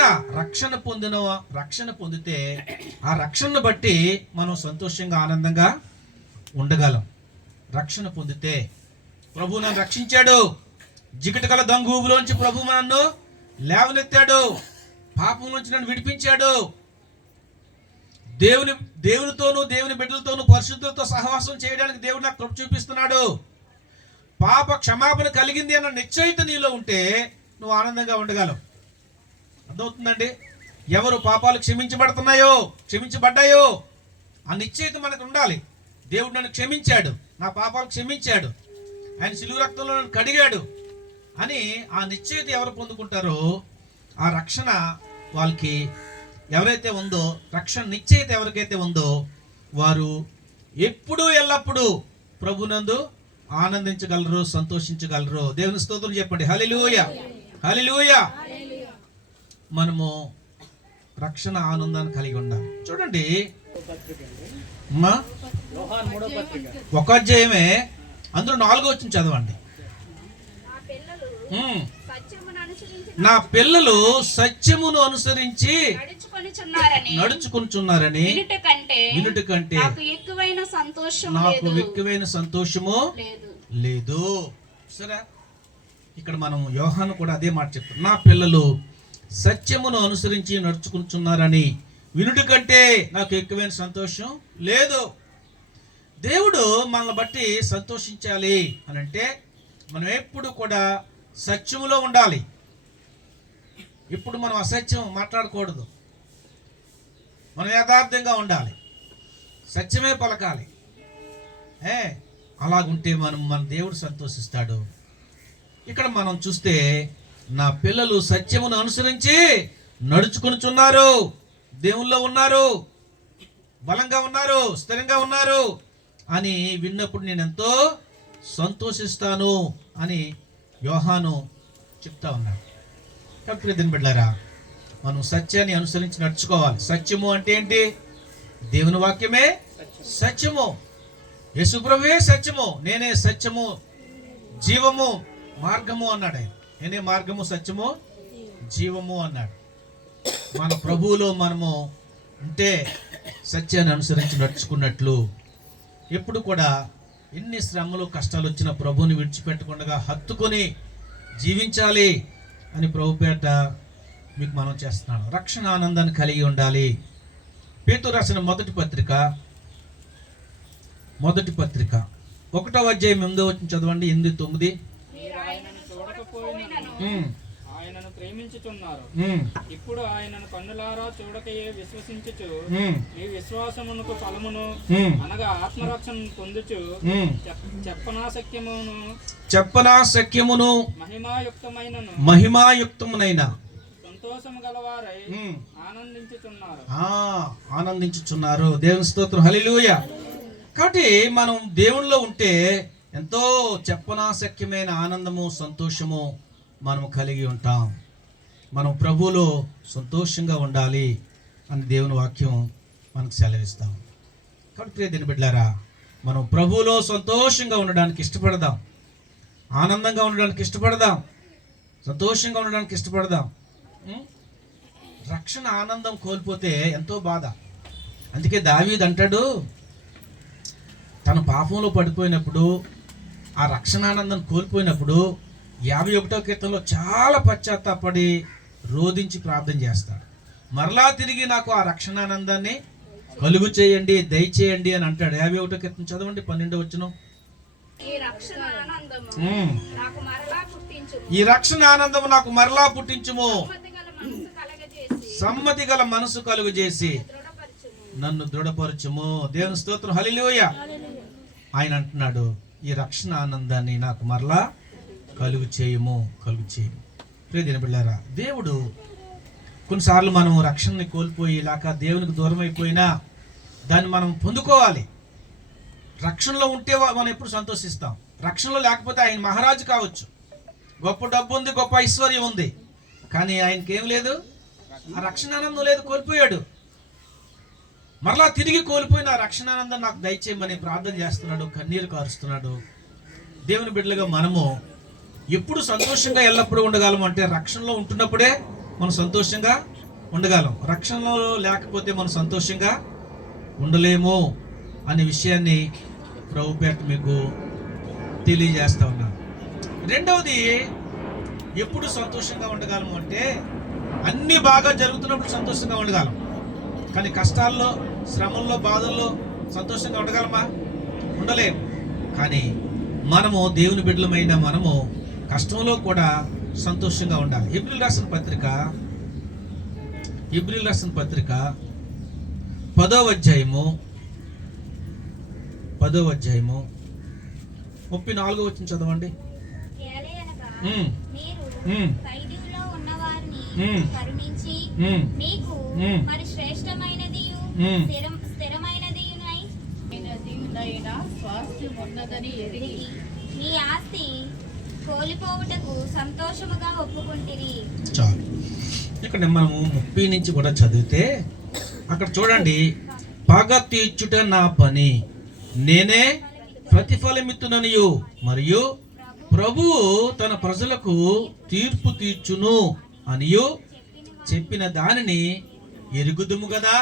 పొందితే ఆ రక్షణను బట్టి మనం సంతోషంగా ఆనందంగా ఉండగలం. రక్షణ పొందితే ప్రభు నన్ను రక్షించాడు, జిగట గల దంగూబులోంచి ప్రభు నన్ను లేవనెత్తాడు, పాపం నుంచి నన్ను విడిపించాడు, దేవునితోనూ దేవుని బిడ్డలతోనూ పరిశుద్ధులతో సహవాసం చేయడానికి దేవుడు నాకు కృప చూపిస్తున్నాడు, పాప క్షమాపణ కలిగింది అన్న నిశ్చయిత నీలో ఉంటే నువ్వు ఆనందంగా ఉండగలవు. అర్థమవుతుందండి? ఎవరు పాపాలు క్షమించబడ్డాయో ఆ నిశ్చయిత మనకు ఉండాలి. దేవుడు నన్ను క్షమించాడు, నా పాపాలు క్షమించాడు, ఆయన సిలువ రక్తంలో నన్ను కడిగాడు అని ఆ నిశ్చయిత ఎవరు పొందుకుంటారో, ఆ రక్షణ వాళ్ళకి ఎవరైతే ఉందో, రక్షణ నిశ్చయిత ఎవరికైతే ఉందో, వారు ఎప్పుడూ ఎల్లప్పుడూ ప్రభునందు ఆనందించగలరు, సంతోషించగలరు. దేవుని స్తోత్రం చెప్పండి. హల్లెలూయా, హల్లెలూయా. మనము రక్షణ ఆనందాన్ని కలిగి ఉండాలి. చూడండి, ఒక అధ్యాయమే, అందులో 4వ వచనం చదవండి. నా పిల్లలు సత్యమును అనుసరించి నడుచుకుంటున్నారని వినుట కంటే నాకు ఎక్కువైన సంతోషము లేదు. సరే, ఇక్కడ మనం యోహాను కూడా అదే మాట చెప్తాం. నా పిల్లలు సత్యమును అనుసరించి నడుచుకుంటున్నారని వినుట కంటే నాకు ఎక్కువైన సంతోషం లేదు. దేవుడు మనల్ని బట్టి సంతోషించాలి అని అంటే మనం ఎప్పుడు కూడా సత్యములో ఉండాలి. ఇప్పుడు మనం అసత్యం మాట్లాడకూడదు, మనం యథార్థంగా ఉండాలి, సత్యమే పలకాలి. అలాగుంటే మన దేవుడు సంతోషిస్తాడు. ఇక్కడ మనం చూస్తే, నా పిల్లలు సత్యమును అనుసరించి నడుచుకొనుచున్నారు, దేవుల్లో ఉన్నారు, బలంగా ఉన్నారు, స్థిరంగా ఉన్నారు అని విన్నప్పుడు నేను ఎంతో సంతోషిస్తాను అని యోహాను చెప్తా ఉన్నాడు. కాబట్టి దీని బిడ్డలారా, మనం సత్యాన్ని అనుసరించి నడుచుకోవాలి. సత్యము అంటే ఏంటి? దేవుని వాక్యమే సత్యము, యేసు ప్రభువే సత్యము, నేనే సత్యము, జీవము, మార్గము అన్నాడు ఆయన. నేనే మార్గము, సత్యము, జీవము అన్నాడు. మన ప్రభువులో మనము ఉంటే సత్యాన్ని అనుసరించి నడుచుకున్నట్లు ఎప్పుడు కూడా ఎన్ని శ్రమలు కష్టాలు వచ్చినా ప్రభువుని విడిచిపెట్టకుండా హత్తుకొని జీవించాలి అని ప్రభు పేట మీకు మనం చేస్తున్నాను. రక్షణ ఆనందాన్ని కలిగి ఉండాలి. పేతురు రాసిన మొదటి పత్రిక 1వ అధ్యాయం 8వ వచనం చదవండి. 8:9. ఆయనను ప్రేమించుచున్నారు, ఇప్పుడు ఆయనను కన్నులారా చూడకయే విశ్వసించుచు మీ విశ్వాసమునకు ఫలమును అనగా ఆత్మరక్షణను పొందుచు చెప్పనాశక్యమును మహిమాయుక్తమునైన సంతోషము గలవారై ఆనందించుచున్నారు. దేవుని స్తోత్రం, హల్లెలూయా. కాబట్టి మనం దేవునిలో ఉంటే ఎంతో చెప్పనాశక్యమైన ఆనందము, సంతోషము మనము కలిగి ఉంటాం. మనం ప్రభువులో సంతోషంగా ఉండాలి అని దేవుని వాక్యం మనకు సెలవిస్తాం. కాబట్టి దీని బిడ్డలారా, మనం ప్రభువులో సంతోషంగా ఉండడానికి ఇష్టపడదాం, ఆనందంగా ఉండడానికి ఇష్టపడదాం, సంతోషంగా ఉండడానికి ఇష్టపడదాం. రక్షణ ఆనందం కోల్పోతే ఎంతో బాధ. అందుకే దావీదు అంటాడు, తన పాపంలో పడిపోయినప్పుడు, ఆ రక్షణానందం కోల్పోయినప్పుడు 51వ కీర్తనలో చాలా పశ్చాత్తాపడి రోధించి ప్రార్థన చేస్తాడు. మరలా తిరిగి నాకు ఆ రక్షణానందాన్ని కలుగు చేయండి, దయచేయండి అని అంటాడు. 51వ కీర్తన చదవండి, 12వ వచనం. ఈ రక్షణ ఆనందము నాకు మరలా పుట్టించుము. ఈ రక్షణ ఆనందము నాకు మరలా పుట్టించుము. సమ్మతి గల మనసు కలుగు చేసి నన్ను దృఢపరచుము. దేవుని స్తోత్రం, హల్లెలూయా. ఆయన అంటున్నాడు, ఈ రక్షణ ఆనందాన్ని నాకు మరలా కలుగు చేయము. ప్రియమైన బిడ్డలారా, దేవుడు కొన్నిసార్లు మనం రక్షణని కోల్పోయి లేక దేవునికి దూరం అయిపోయినా దాన్ని మనం పొందుకోవాలి. రక్షణలో ఉంటే మనం ఎప్పుడు సంతోషిస్తాం. రక్షణలో లేకపోతే ఆయన మహారాజు కావచ్చు, గొప్ప డబ్బు ఉంది, గొప్ప ఐశ్వర్యం ఉంది, కానీ ఆయనకి ఏం లేదు, ఆ రక్షణానందం లేదు, కోల్పోయాడు. మరలా తిరిగి కోల్పోయిన ఆ రక్షణానందం నాకు దయచేయమని ప్రార్థన చేస్తున్నాడు, కన్నీరు కారుస్తున్నాడు. దేవుని బిడ్డలుగా మనము ఎప్పుడు సంతోషంగా ఎల్లప్పుడూ ఉండగలం అంటే రక్షణలో ఉంటున్నప్పుడే మనం సంతోషంగా ఉండగలం. రక్షణలో లేకపోతే మనం సంతోషంగా ఉండలేము అనే విషయాన్ని ప్రభుపేట మీకు తెలియజేస్తా ఉన్నాను. రెండవది, ఎప్పుడు సంతోషంగా ఉండగలము అంటే అన్నీ బాగా జరుగుతున్నప్పుడు సంతోషంగా ఉండగలం. కానీ కష్టాల్లో, శ్రమల్లో, బాధల్లో సంతోషంగా ఉండగలమా? ఉండలేము. కానీ మనము దేవుని బిడ్డలమైన మనము కష్టంలో కూడా సంతోషంగా ఉండాలి. హెబ్రీయులకు రాసిన పత్రిక 10వ అధ్యాయము 34వ వచనం చదవండి. ఏలయనగా ఉమ్, మీరు ఉమ్, ఖైదీలో ఉన్నవారిని ఉమ్, కరుణించి ఉమ్, మీకు ఉమ్, మరి శ్రేష్టమైనదియు ఉమ్, స్థిరమైనదియునై స్వాస్థ్యం ఉన్నదని ఎరిగి మీ ఆస్తి కోల్పోవుటకు సంతోషముగా ఒప్పుకుంటిరి. చాలు. ఇక్కడ మనము 30 నుంచి కూడా చదివితే అక్కడ చూడండి, పగ తీర్చుట నా పని, నేనే ప్రతిఫలమిత్తుననియు, మరియు ప్రభువు తన ప్రజలకు తీర్పు తీర్చును అనియు చెప్పిన దానిని ఎరుగుదుము కదా.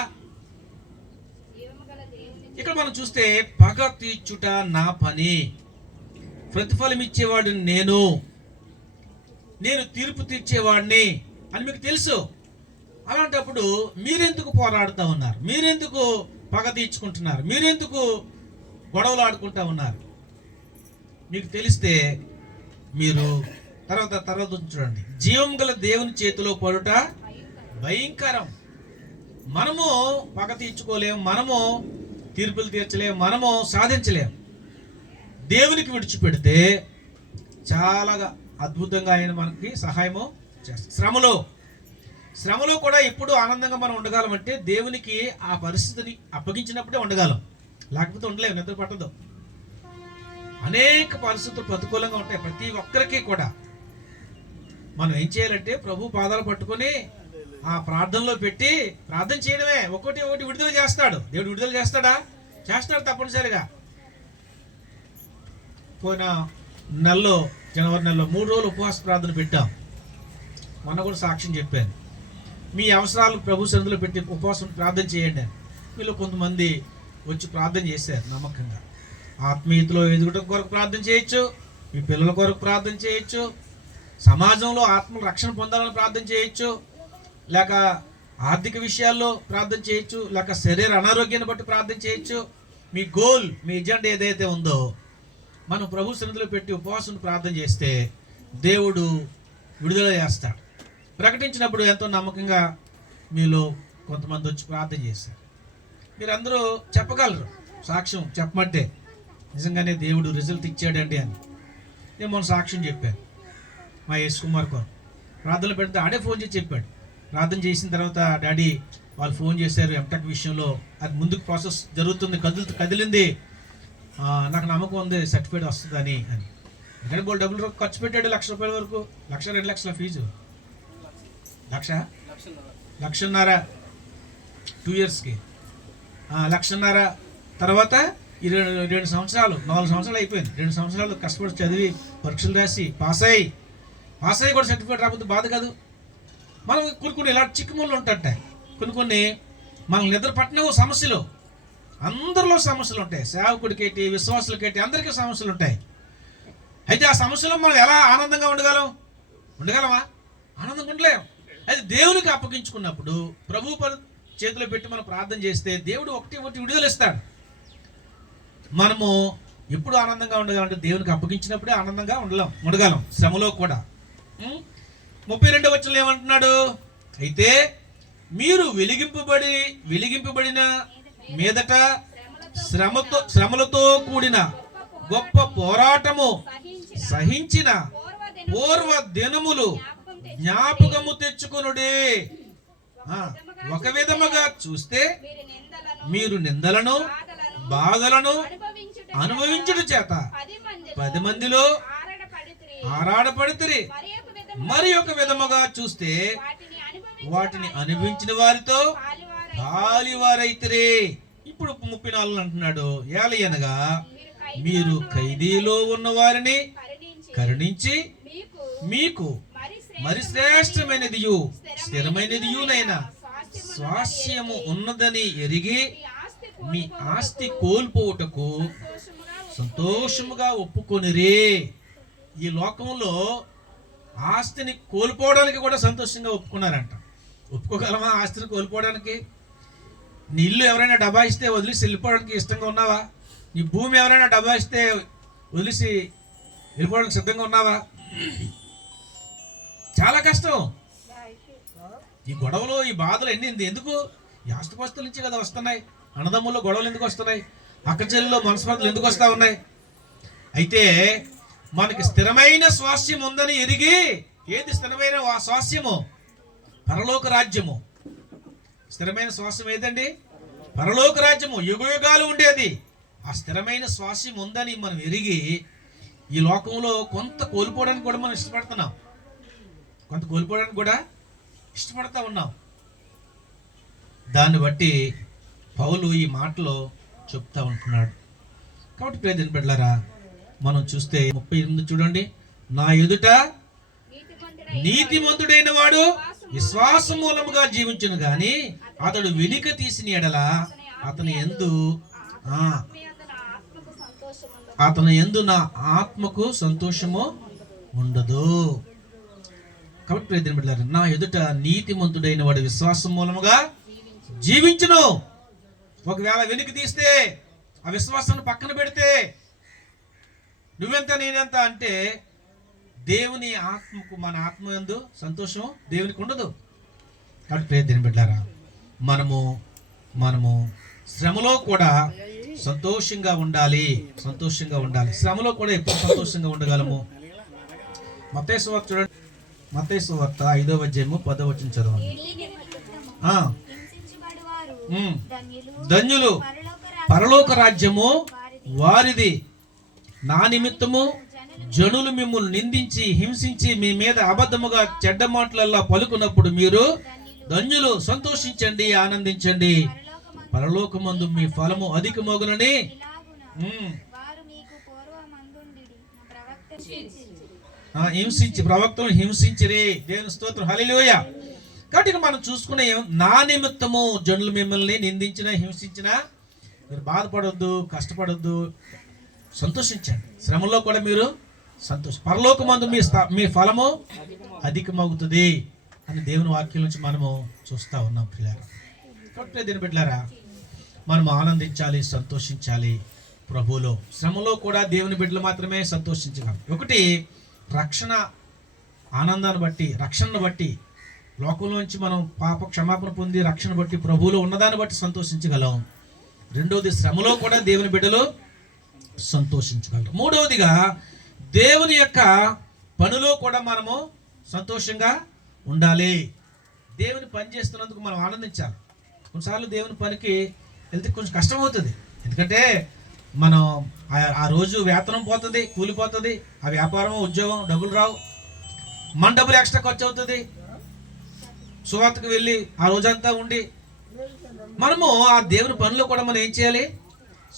ఇక్కడ మనం చూస్తే పగ తీర్చుట నా పని, ప్రతిఫలం ఇచ్చేవాడు నేను తీర్పు తీర్చేవాడిని అని మీకు తెలుసు. అలాంటప్పుడు మీరెందుకు పోరాడుతూ ఉన్నారు? మీరెందుకు పగ తీర్చుకుంటున్నారు? మీరెందుకు గొడవలు ఆడుకుంటా ఉన్నారు? మీకు తెలిస్తే మీరు తర్వాత చూడండి, జీవం గల దేవుని చేతిలో పడుట భయంకరం. మనము పగ తీర్చుకోలేము, మనము తీర్పులు తీర్చలేము, మనము సాధించలేము. దేవునికి విడిచిపెడితే చాలా అద్భుతంగా ఆయన మనకి సహాయము చేస్తారు. శ్రమలో కూడా ఎప్పుడు ఆనందంగా మనం ఉండగలమంటే దేవునికి ఆ పరిస్థితిని అప్పగించినప్పుడే ఉండగలం, లేకపోతే ఉండలేము, నిద్ర పట్టదు. అనేక పరిస్థితులు ప్రతికూలంగా ఉంటాయి ప్రతి ఒక్కరికి కూడా. మనం ఏం చేయాలంటే ప్రభు పాదాలు పట్టుకొని ఆ ప్రార్థనలో పెట్టి ప్రార్థన చేయడమే. ఒకటి విడుదల చేస్తాడు దేవుడు. విడుదల చేస్తాడా? చేస్తాడు తప్పనిసరిగా. పోయిన నెలలో, జనవరి నెలలో 3 రోజులు ఉపవాస ప్రార్థన పెట్టాం. మొన్న కూడా సాక్ష్యం చెప్పాను. మీ అవసరాలు ప్రభు సన్నిధిలో పెట్టి ఉపవాసం ప్రార్థన చేయండి అని. మీలో కొంతమంది వచ్చి ప్రార్థన చేశారు నమ్మకంగా. ఆత్మీయతలో ఎదుగుట కొరకు ప్రార్థన చేయొచ్చు, మీ పిల్లల కొరకు ప్రార్థన చేయొచ్చు, సమాజంలో ఆత్మలు రక్షణ పొందాలని ప్రార్థన చేయొచ్చు, లేక ఆర్థిక విషయాల్లో ప్రార్థన చేయొచ్చు, లేక శరీర అనారోగ్యాన్ని బట్టి ప్రార్థన చేయొచ్చు. మీ గోల్, మీ ఎజెండా ఏదైతే ఉందో మనం ప్రభు సన్నిధిలో పెట్టి ఉపవాసం ప్రార్థన చేస్తే దేవుడు విడుదల చేస్తాడు. ప్రకటించినప్పుడు ఎంతో నమ్మకంగా మీలో కొంతమంది వచ్చి ప్రార్థన చేశారు. మీరందరూ చెప్పగలరు, సాక్ష్యం చెప్పమంటే నిజంగానే దేవుడు రిజల్ట్ ఇచ్చాడండి అని. నేను మొన్న సాక్ష్యం చెప్పాను. మా యశ్ కుమార్ గారు ప్రార్థనలు పెడితే ఆడే ఫోన్ చేసి చెప్పాడు. ప్రార్థన చేసిన తర్వాత డాడీ వాళ్ళు ఫోన్ చేశారు, ఎంటెక్ విషయంలో అది ముందుకు ప్రాసెస్ జరుగుతుంది, కదిలింది, నాకు నమ్మకం ఉంది సర్టిఫికేట్ వస్తుందని అని. ఎందుకంటే వాళ్ళు డబ్బులు ఖర్చు పెట్టాడు, ₹1,00,000 వరకు, 1,00,000 2 లక్షల ఫీజు, 1,00,000 2 ఇయర్స్కి, 1,00,000 తర్వాత 2 సంవత్సరాలు, 4 సంవత్సరాలు అయిపోయింది. 2 సంవత్సరాలు కష్టపడి చదివి పరీక్షలు రాసి పాస్ అయ్యి కూడా సర్టిఫికేట్ రాకపోతే బాధ కాదు. మనం కొన్ని ఇలాంటి చిక్కుముళ్ళు ఉంటాయి. కొన్ని మనల్ని నిద్ర పట్టినవు సమస్యలు. అందరిలో సమస్యలు ఉంటాయి, సేవకుడికేటి విశ్వాసులకేటి అందరికీ సమస్యలు ఉంటాయి. అయితే ఆ సమస్యలో మనం ఎలా ఆనందంగా ఉండగలమా? ఆనందంగా ఉండలేం. అయితే దేవునికి అప్పగించుకున్నప్పుడు ప్రభు చేతిలో పెట్టి మనం ప్రార్థన చేస్తే దేవుడు ఒకటి విడుదల ఇస్తాడు. మనము ఎప్పుడు ఆనందంగా ఉండగలంటే దేవునికి అప్పగించినప్పుడే ఆనందంగా ఉండగలం శ్రమలో కూడా. 32వ వచనంలో ఏమంటున్నాడు? అయితే మీరు వెలిగింపబడిన మీదట శ్రమలతో కూడిన గొప్ప పోరాటము సహించిన పూర్వ దినములు జ్ఞాపకము తెచ్చుకొనుడే. ఒక విధముగా చూస్తే మీరు నిందలను బాధలను అనుభవించుట చేత 10 మందిలో ఆరాడపడితిరి. మరి ఒక విధముగా చూస్తే వాటిని అనుభవించిన వారితో పాలివారైతిరి. ఇప్పుడు 34 అంటున్నాడు, ఏలయనగా మీరు ఖైదీలో ఉన్న వారిని కరుణించి మీకు మరి శ్రేష్టమైనదియు స్థిరమైనదియునైనా స్వాస్యము ఉన్నదని ఎరిగి మీ ఆస్తి కోల్పోవుటకు సంతోషముగా ఒప్పుకొనిరే. ఈ లోకంలో ఆస్తిని కోల్పోవడానికి కూడా సంతోషంగా ఒప్పుకున్నారంట. ఒప్పుకోగలమా ఆస్తిని కోల్పోవడానికి? నీ ఇల్లు ఎవరైనా డబాయిస్తే వదిలేసి వెళ్ళిపోవడానికి ఇష్టంగా ఉన్నావా? నీ భూమి ఎవరైనా డబాయిస్తే వదిలేసి వెళ్ళిపోవడానికి సిద్ధంగా ఉన్నావా? చాలా కష్టం. ఈ గొడవలు, ఈ బాధలు ఎందుకు? ఈ ఆస్తిపాస్తుల నుంచి కదా వస్తున్నాయి. అన్నదమ్ముల్లో గొడవలు ఎందుకు వస్తున్నాయి? అక్కచెల్లిలో మనస్పర్ధలు ఎందుకు వస్తూ ఉన్నాయి? అయితే మనకి స్థిరమైన స్వాస్యం ఉందని ఎరిగి, ఏది స్థిరమైన స్వాస్యము? పరలోక రాజ్యము. స్థిరమైన స్వాస్యం ఏదండి? పరలోక రాజ్యము, యుగయుగాలు ఉండేది. ఆ స్థిరమైన స్వాస్యం ఉందని మనం ఎరిగి ఈ లోకంలో కొంత కోల్పోవడానికి కూడా మనం ఇష్టపడుతున్నాం. కొంత కోల్పోవడానికి కూడా ఇష్టపడతా ఉన్నాం. దాన్ని బట్టి పౌలు ఈ మాటలో చెప్తా ఉంటున్నాడు. కాబట్టి ప్రియమైన బిడ్డలారా, మనం చూస్తే 38 చూడండి. నా ఎదుట నీతిమంతుడైన వాడు విశ్వాస మూలముగా జీవించును గాని అతడు వెనుక తీసిన ఎడల అతని యందు నా ఆత్మకు సంతోషము ఉండదు. కాబట్టి ప్రియమైన బిడ్డలారా, నా ఎదుట నీతిమంతుడైన వాడు విశ్వాసం మూలముగా జీవించును. ఒకవేళ వెనుక తీస్తే, ఆ విశ్వాసాన్ని పక్కన పెడితే, నువ్వెంత నేనెంత అంటే దేవుని ఆత్మకు, మన ఆత్మ యందు సంతోషం దేవునికి ఉండదు. కాబట్టి ప్రియమైన బిడ్డలారా, మనము శ్రమలో కూడా సంతోషంగా ఉండాలి. శ్రమలో కూడా ఎప్పుడు సంతోషంగా ఉండగలము? మత్తయి సువార్త చూడండి. మత్తయి సువార్త 5వ అధ్యాయము 10వ వచనం చదవండి. ధన్యులు పరలోక రాజ్యము వారిది. నా నిమిత్తము జనులు మిమ్మల్ని నిందించి హింసించి మీ మీద అబద్ధముగా చెడ్డ మాటలల్లా పలుకున్నప్పుడు మీరు ధన్యులు, సంతోషించండి, ఆనందించండి, పరలోకమందు మీ ఫలము అధికమగునని. ప్రవక్తను హింసించిరి. దేవుని స్తోత్రం, హల్లెలూయా. కాబట్టి మనం చూసుకునే, నా నిమిత్తము జనులు మిమ్మల్ని నిందించిన హింసించిన మీరు బాధపడొద్దు, కష్టపడొద్దు, సంతోషించండి. శ్రమలో కూడా మీరు పరలోకమందు మీ ఫలము అధికమవుతుంది అని దేవుని వాక్యం నుంచి మనము చూస్తూ ఉన్నాం పిల్లారా. కాబట్టి దీని బిడ్డలారా, మనం ఆనందించాలి, సంతోషించాలి ప్రభువులో. శ్రమలో కూడా దేవుని బిడ్డలు మాత్రమే సంతోషించగలం. ఒకటి, రక్షణ ఆనందాన్ని బట్టి, రక్షణను బట్టి, లోకంలోంచి మనం పాప క్షమాపణ పొంది రక్షణ బట్టి ప్రభువులో ఉన్నదాన్ని బట్టి సంతోషించగలం. రెండవది, శ్రమలో కూడా దేవుని బిడ్డలు సంతోషించగలరు. మూడవదిగా, దేవుని యొక్క పనిలో కూడా మనము సంతోషంగా ఉండాలి. దేవుని పని చేస్తున్నందుకు మనం ఆనందించాలి. కొన్నిసార్లు దేవుని పనికి వెళ్తే కొంచెం కష్టం అవుతుంది. ఎందుకంటే మనం ఆ రోజు వేతనం పోతుంది, కూలిపోతుంది, ఆ వ్యాపారం, ఉద్యోగం, డబ్బులు రావు, మన డబ్బులు ఎక్స్ట్రా ఖర్చు అవుతుంది. సువార్తకు వెళ్ళి ఆ రోజంతా ఉండి మనము ఆ దేవుని పనిలో కూడా మనం ఏం చేయాలి?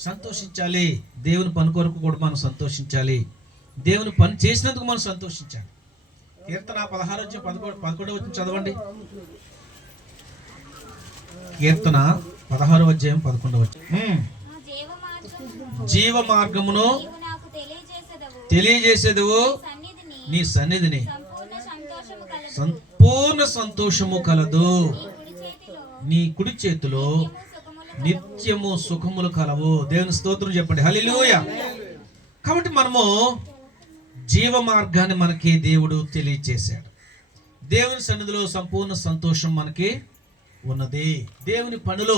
సంతోషించాలి. దేవుని పని కొరకు కూడా మనం సంతోషించాలి. దేవుని పని చేసినందుకు మనం సంతోషించాలి. కీర్తన 16 11 చదవండి. కీర్తన 16వ అధ్యాయం 11వ వచనం. ఆ జీవమార్గమును జీవ మార్గమును నీవు నాకు తెలియజేసెదవు. తెలియజేసేదువు సన్నిధిని నీ సన్నిధిని సంపూర్ణ సంతోషము కలదు. సంపూర్ణ సంతోషము కలదు. నీ కుడి చేతిలో నీ కుడి చేతిలో సుఖములు నిత్యము సుఖములు కలవు. దేవుని స్తోత్రం చెప్పండి. హల్లెలూయా. కాబట్టి మనము జీవ మార్గాన్ని మనకి దేవుడు తెలియజేశాడు. దేవుని సన్నిధిలో సంపూర్ణ సంతోషం మనకి ఉన్నది. దేవుని పనిలో,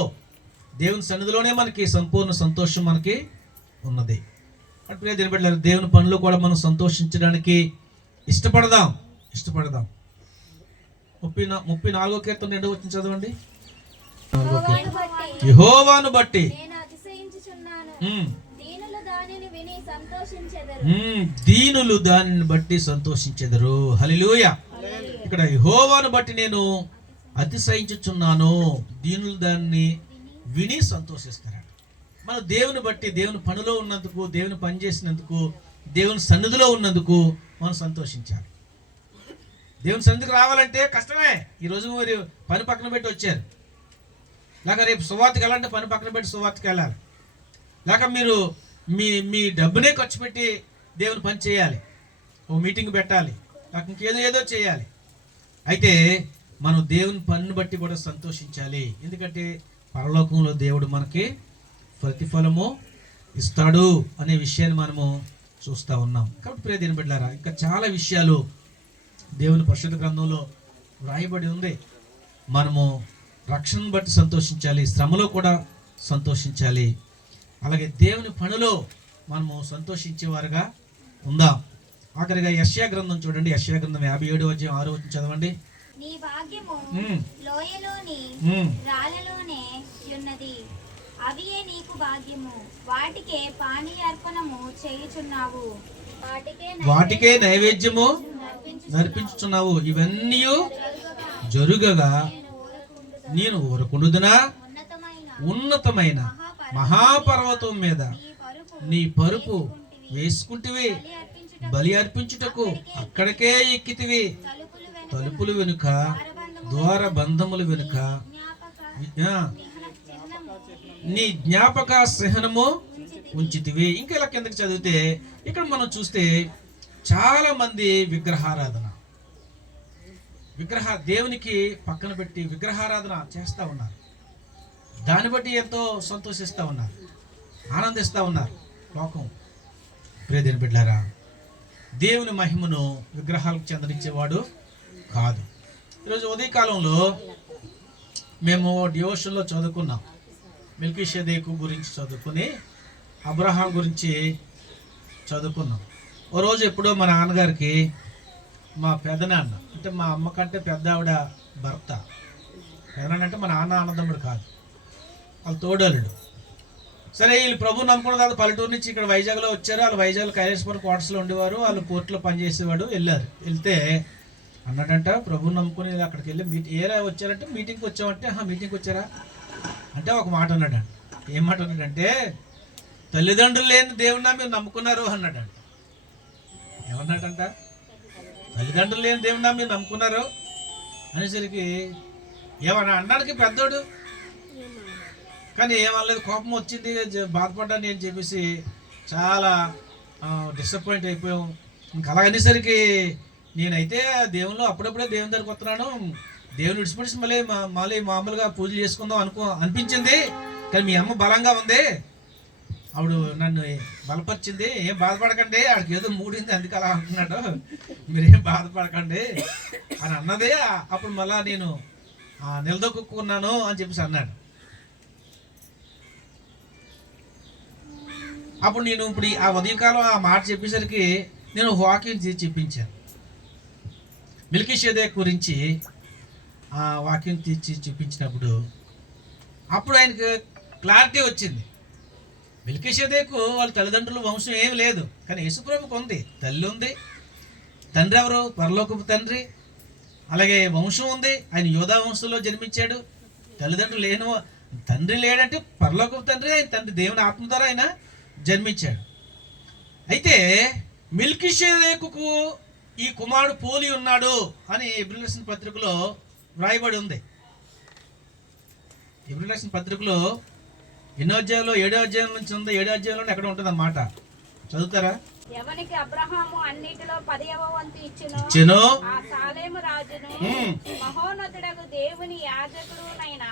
దేవుని సన్నిధిలోనే మనకి సంపూర్ణ సంతోషం మనకి ఉన్నది. అంటే ప్రియ దేవుని బిడ్డలారా, దేవుని పనిలో కూడా మనం సంతోషించడానికి ఇష్టపడదాం. 34వ కీర్తన 2వ వచనం చదవండి. యెహోవాను బట్టి నేను అతిశయించుచున్నాను. ఉమ్, దీనులు దానిని విని సంతోషించెదరు. దీనులు దానిని బట్టి సంతోషించెదరు. హల్లెలూయా. ఇక్కడ యెహోవాను బట్టి నేను అతిశయించుచున్నాను, దీనులు దాన్ని విని సంతోషిస్తారు. మనం దేవుని బట్టి, దేవుని పనిలో ఉన్నందుకు, దేవుని పని చేసినందుకు, దేవుని సన్నిధిలో ఉన్నందుకు మనం సంతోషించాలి. దేవుని సన్నిధికి రావాలంటే కష్టమే. ఈరోజు మరి పని పక్కన పెట్టి వచ్చారు, లేక రేపు సువార్తకి వెళ్ళాలంటే పని పక్కన పెట్టి సువార్తకి వెళ్ళాలి, లేక మీరు మీ డబ్బునే ఖర్చు పెట్టి దేవుని పని చేయాలి, ఓ మీటింగ్ పెట్టాలి, లేక ఇంకేదో చేయాలి. అయితే మనం దేవుని పనిని బట్టి కూడా సంతోషించాలి. ఎందుకంటే పరలోకంలో దేవుడు మనకి ప్రతిఫలము ఇస్తాడు అనే విషయాన్ని మనము చూస్తూ ఉన్నాం. కాబట్టి ప్రియ దేవుని బిడ్డలారా, ఇంకా చాలా విషయాలు దేవుని పరిశుద్ధ గ్రంథంలో వ్రాయబడి ఉంది. మనము రక్షణను బట్టి సంతోషించాలి, శ్రమలో కూడా సంతోషించాలి, అలాగే దేవుని పనిలో మనము సంతోషించేవారుగా ఉందాం. ఆఖరిగా యెషయా గ్రంథం చూడండి. యెషయా గ్రంథం 57వ అధ్యాయం 6వ వచనం చదవండి. నీ భాగ్యము ఉమ్, లోయలోని ఉమ్. రాళ్ళలోనే ఉన్నది. అవియే నీకు భాగ్యము. వాటికే పానీయ అర్పణము చేయుచున్నావు. వాటికే నైవేద్యము నర్పించుచున్నావు. ఇవన్నీ జరుగగా నేను ఊరకుండుదునా? ఉన్నతమైన మహాపర్వతం మీద నీ పరుపు వేసుకుంటివి, బలి అర్పించుటకు అక్కడికే ఎక్కితివి. తలుపులు వెనుక, ద్వార బంధముల వెనుక నీ జ్ఞాపక సహనము ఉంచితివి. ఇంకా ఇలా కిందకి చదివితే ఇక్కడ మనం చూస్తే చాలా మంది దేవునికి పక్కన పెట్టి విగ్రహారాధన చేస్తూ ఉన్నారు. దాన్ని బట్టి ఎంతో సంతోషిస్తూ ఉన్నారు, ఆనందిస్తూ ఉన్నారు లోకం. ప్రియదేవుని బిడ్డలారా, దేవుని మహిమను విగ్రహాలకు చెందనిచ్చేవాడు కాదు. ఈరోజు ఉదయకాలంలో మేము డివోషన్లో చదువుకున్నాం. మెల్కీషెదెకు గురించి చదువుకుని అబ్రహాం గురించి చదువుకున్నాం. ఓ రోజు ఎప్పుడో మా నాన్నగారికి మా పెదనాన్న, అంటే మా అమ్మ కంటే పెద్ద ఆవిడ భర్త, పెదనాన్న అంటే మా నాన్న అన్నదమ్ముడు కాదు, వాళ్ళు తోడలుడు. సరే, వీళ్ళు ప్రభు నమ్ముకున్న తర్వాత పల్లెటూరు నుంచి ఇక్కడ వైజాగ్లో వచ్చారు. వాళ్ళు వైజాగ్లో కైలాసపురం క్వార్టర్స్లో ఉండేవారు, వాళ్ళు పోర్ట్లో పనిచేసేవాడు. వెళ్తే అన్నాడంట, ప్రభు నమ్ముకుని అక్కడికి వెళ్ళి ఏరా వచ్చారంటే మీటింగ్కి వచ్చామంటే, మీటింగ్కి వచ్చారా అంటే ఒక మాట అన్నాడంట. ఏం మాట అన్నాడంటే, తల్లిదండ్రులు లేని దేవుడినా మీరు నమ్ముకున్నారు అన్నాడంట. ఏమన్నాడంట? తల్లిదండ్రులు లేని దేవుడినా మీరు నమ్ముకున్నారు అనేసరికి ఏమన్నా అన్నాడికి పెద్దోడు, కానీ ఏమనలేదు. కోపం వచ్చింది, బాధపడ్డాను అని చెప్పేసి చాలా డిసప్పాయింట్ అయిపోయాం. ఇంకా అలా అనేసరికి నేనైతే దేవుళ్ళు అప్పుడప్పుడే దేవుని దగ్గరికి వస్తున్నాను, దేవుని విడిచిపెట్టి మళ్ళీ మామూలుగా పూజలు చేసుకుందాం అనిపించింది. కానీ మీ అమ్మ బలంగా ఉంది, ఆవిడ నన్ను బలపరిచింది, ఏం బాధపడకండి, ఆడికి ఏదో మూడింది అందుకు అలా అంటున్నాడు, మీరేం బాధపడకండి అని అన్నదే. అప్పుడు మళ్ళా నేను నిలదొక్కున్నాను అని చెప్పేసి అన్నాడు. అప్పుడు నేను ఇప్పుడు ఆ ఉదయకాలం ఆ మాట చెప్పేసరికి నేను వాక్యం చెప్పించాను. మెల్కీషెదెకు గురించి ఆ వాక్యం తీర్చి చూపించినప్పుడు అప్పుడు ఆయనకు క్లారిటీ వచ్చింది. మెల్కీషెదెకు వాళ్ళ తల్లిదండ్రుల వంశం ఏమి లేదు, కానీ యేసుప్రభుకు ఉంది. తల్లి ఉంది, తండ్రి ఎవరు? పరలోకపు తండ్రి. అలాగే వంశం ఉంది, ఆయన యోధా వంశంలో జన్మించాడు. తల్లిదండ్రులు లేను, తండ్రి లేడంటే పరలోకపు తండ్రి, ఆయన తండ్రి దేవుని ఆత్మ ద్వారా ఆయన జన్మించాడు. అయితే మెల్కీషెదెకుకు ఈ కుమారుడు పోలి ఉన్నాడు అని ఎబ్రీయుల పత్రికలో వ్రాయబడి ఉంది. ఎబ్రిల్ రాసిన పత్రికలో ఎన్నో అధ్యాయంలో 7వ అధ్యాయం నుంచి ఉందో 7వ అధ్యాయంలో ఎక్కడ ఉంటుంది అన్నమాట, చదువుతారా? ఎవనికి అబ్రహాము అన్నిటిలో 10వ వంతు ఇచ్చెనో ఇచ్చెను. ఆ సాలేము రాజును మహోన్నతుడగు దేవుని యాజకుడునైన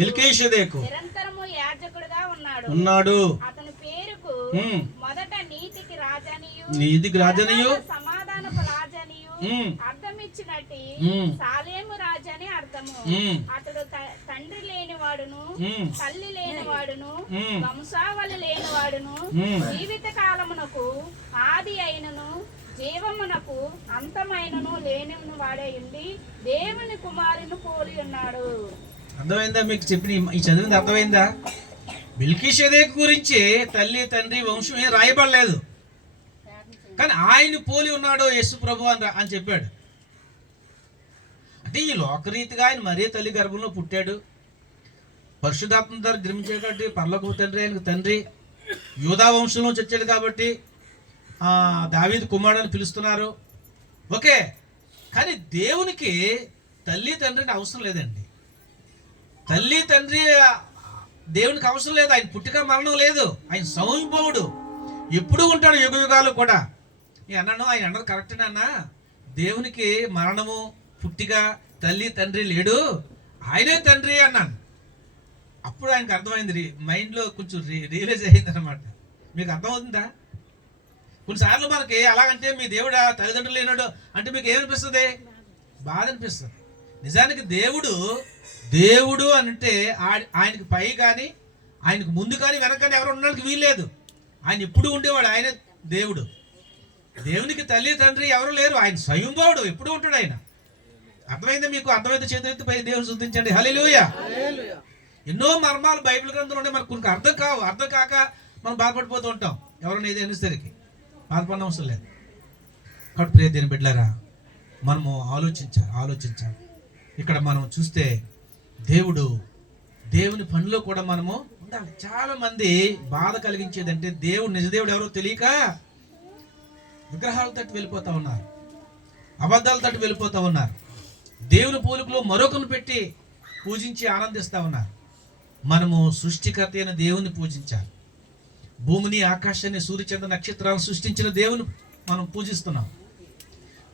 మెల్కీషెదెకు నిరంతరము యాజకుడుగా ఉన్నాడు. అతని పేరుకు మొదట నీతికి రాజనియు సమాధానపు రాజనియు అర్థమిచ్చినట్టి సాలేము రాజని అర్థము. అతడు తండ్రి లేనివాడును తల్లి లేనివాడును వంశావళి లేనివాడును జీవిత కాలమునకు ఆది అయినను జీవమునకు అంతమైనను లేని వాడే ఉండి దేవుని కుమారుని పోలి ఉన్నాడు. అర్థమైందా? మీకు చెప్పిన ఈ చదివింది అర్థమైందా? మెల్కీషెదెకు గురించి తల్లి తండ్రి వంశం ఏం రాయబడలేదు, కానీ ఆయన పోలి ఉన్నాడు యేసు ప్రభు అని చెప్పాడు. అంటే ఈ లోకరీతిగా ఆయన మరీ తల్లి గర్భంలో పుట్టాడు, పరిశుద్ధాత్మ ద్వారా జన్మించాడు కాబట్టి పరలోకపు తండ్రి ఆయనకు తండ్రి, యూదా వంశంలోంచి వచ్చాడు కాబట్టి దావీదు కుమారుడు అని పిలుస్తున్నారు. ఓకే, కానీ దేవునికి తల్లి తండ్రిని అవసరం లేదండి. తల్లి తండ్రి దేవునికి అవసరం లేదు. ఆయన పుట్టిక మరణం లేదు, ఆయన స్వయంభవుడు, ఎప్పుడు ఉంటాడు యుగ యుగాలు కూడా. అన్నాను, ఆయన అన్నది కరెక్ట్ అన్న, దేవునికి మరణము పుట్టిక తల్లి తండ్రి లేడు, ఆయనే తండ్రి అన్నాను. అప్పుడు ఆయనకు అర్థమైంది, మైండ్లో కొంచెం రియలైజ్ అయింది అనమాట. మీకు అర్థమవుతుందా? కొన్నిసార్లు మనకి అలాగంటే మీ దేవుడా తల్లిదండ్రులు లేనాడు అంటే మీకు ఏమనిపిస్తుంది? బాధ అనిపిస్తుంది. నిజానికి దేవుడు అంటే ఆయనకి పై కానీ ఆయనకు ముందు కానీ వెనక కానీ ఎవరు ఉండడానికి వీల్లేదు. ఆయన ఎప్పుడు ఉండేవాడు, ఆయనే దేవుడు. దేవునికి తల్లి తండ్రి ఎవరు లేరు, ఆయన స్వయంభవుడు, ఎప్పుడు ఉంటాడు ఆయన. అర్థమైందా మీకు? అర్థమైతే చేతులెత్తిపై దేవుని స్తుతించండి. హల్లెలూయా. ఎన్నో మర్మాలు బైబిల్ గ్రంథంలో ఉంటే మనకు కొన్ని అర్థం కాక మనం బాధపడిపోతూ ఉంటాం. ఎవరైనా ఏది అనేసరికి బాధపడిన అవసరం లేదు. కాబట్టి ప్రియ దేవుని బిడ్డలారా, మనము ఆలోచించాలి. ఇక్కడ మనం చూస్తే దేవుని పనిలో కూడా మనము ఉండాలి. చాలా మంది బాధ కలిగించేదంటే నిజదేవుడు ఎవరో తెలియక విగ్రహాల తట్టు వెళ్ళిపోతా ఉన్నారు, అబద్ధాల తట్టు వెళ్ళిపోతా ఉన్నారు, దేవుని పోలికలో మరొకను పెట్టి పూజించి ఆనందిస్తూ ఉన్నారు. మనము సృష్టికర్త అయిన దేవుని పూజించాలి. భూమిని, ఆకాశాన్ని, సూర్యచంద్ర నక్షత్రాలను సృష్టించిన దేవుని మనం పూజిస్తున్నాం.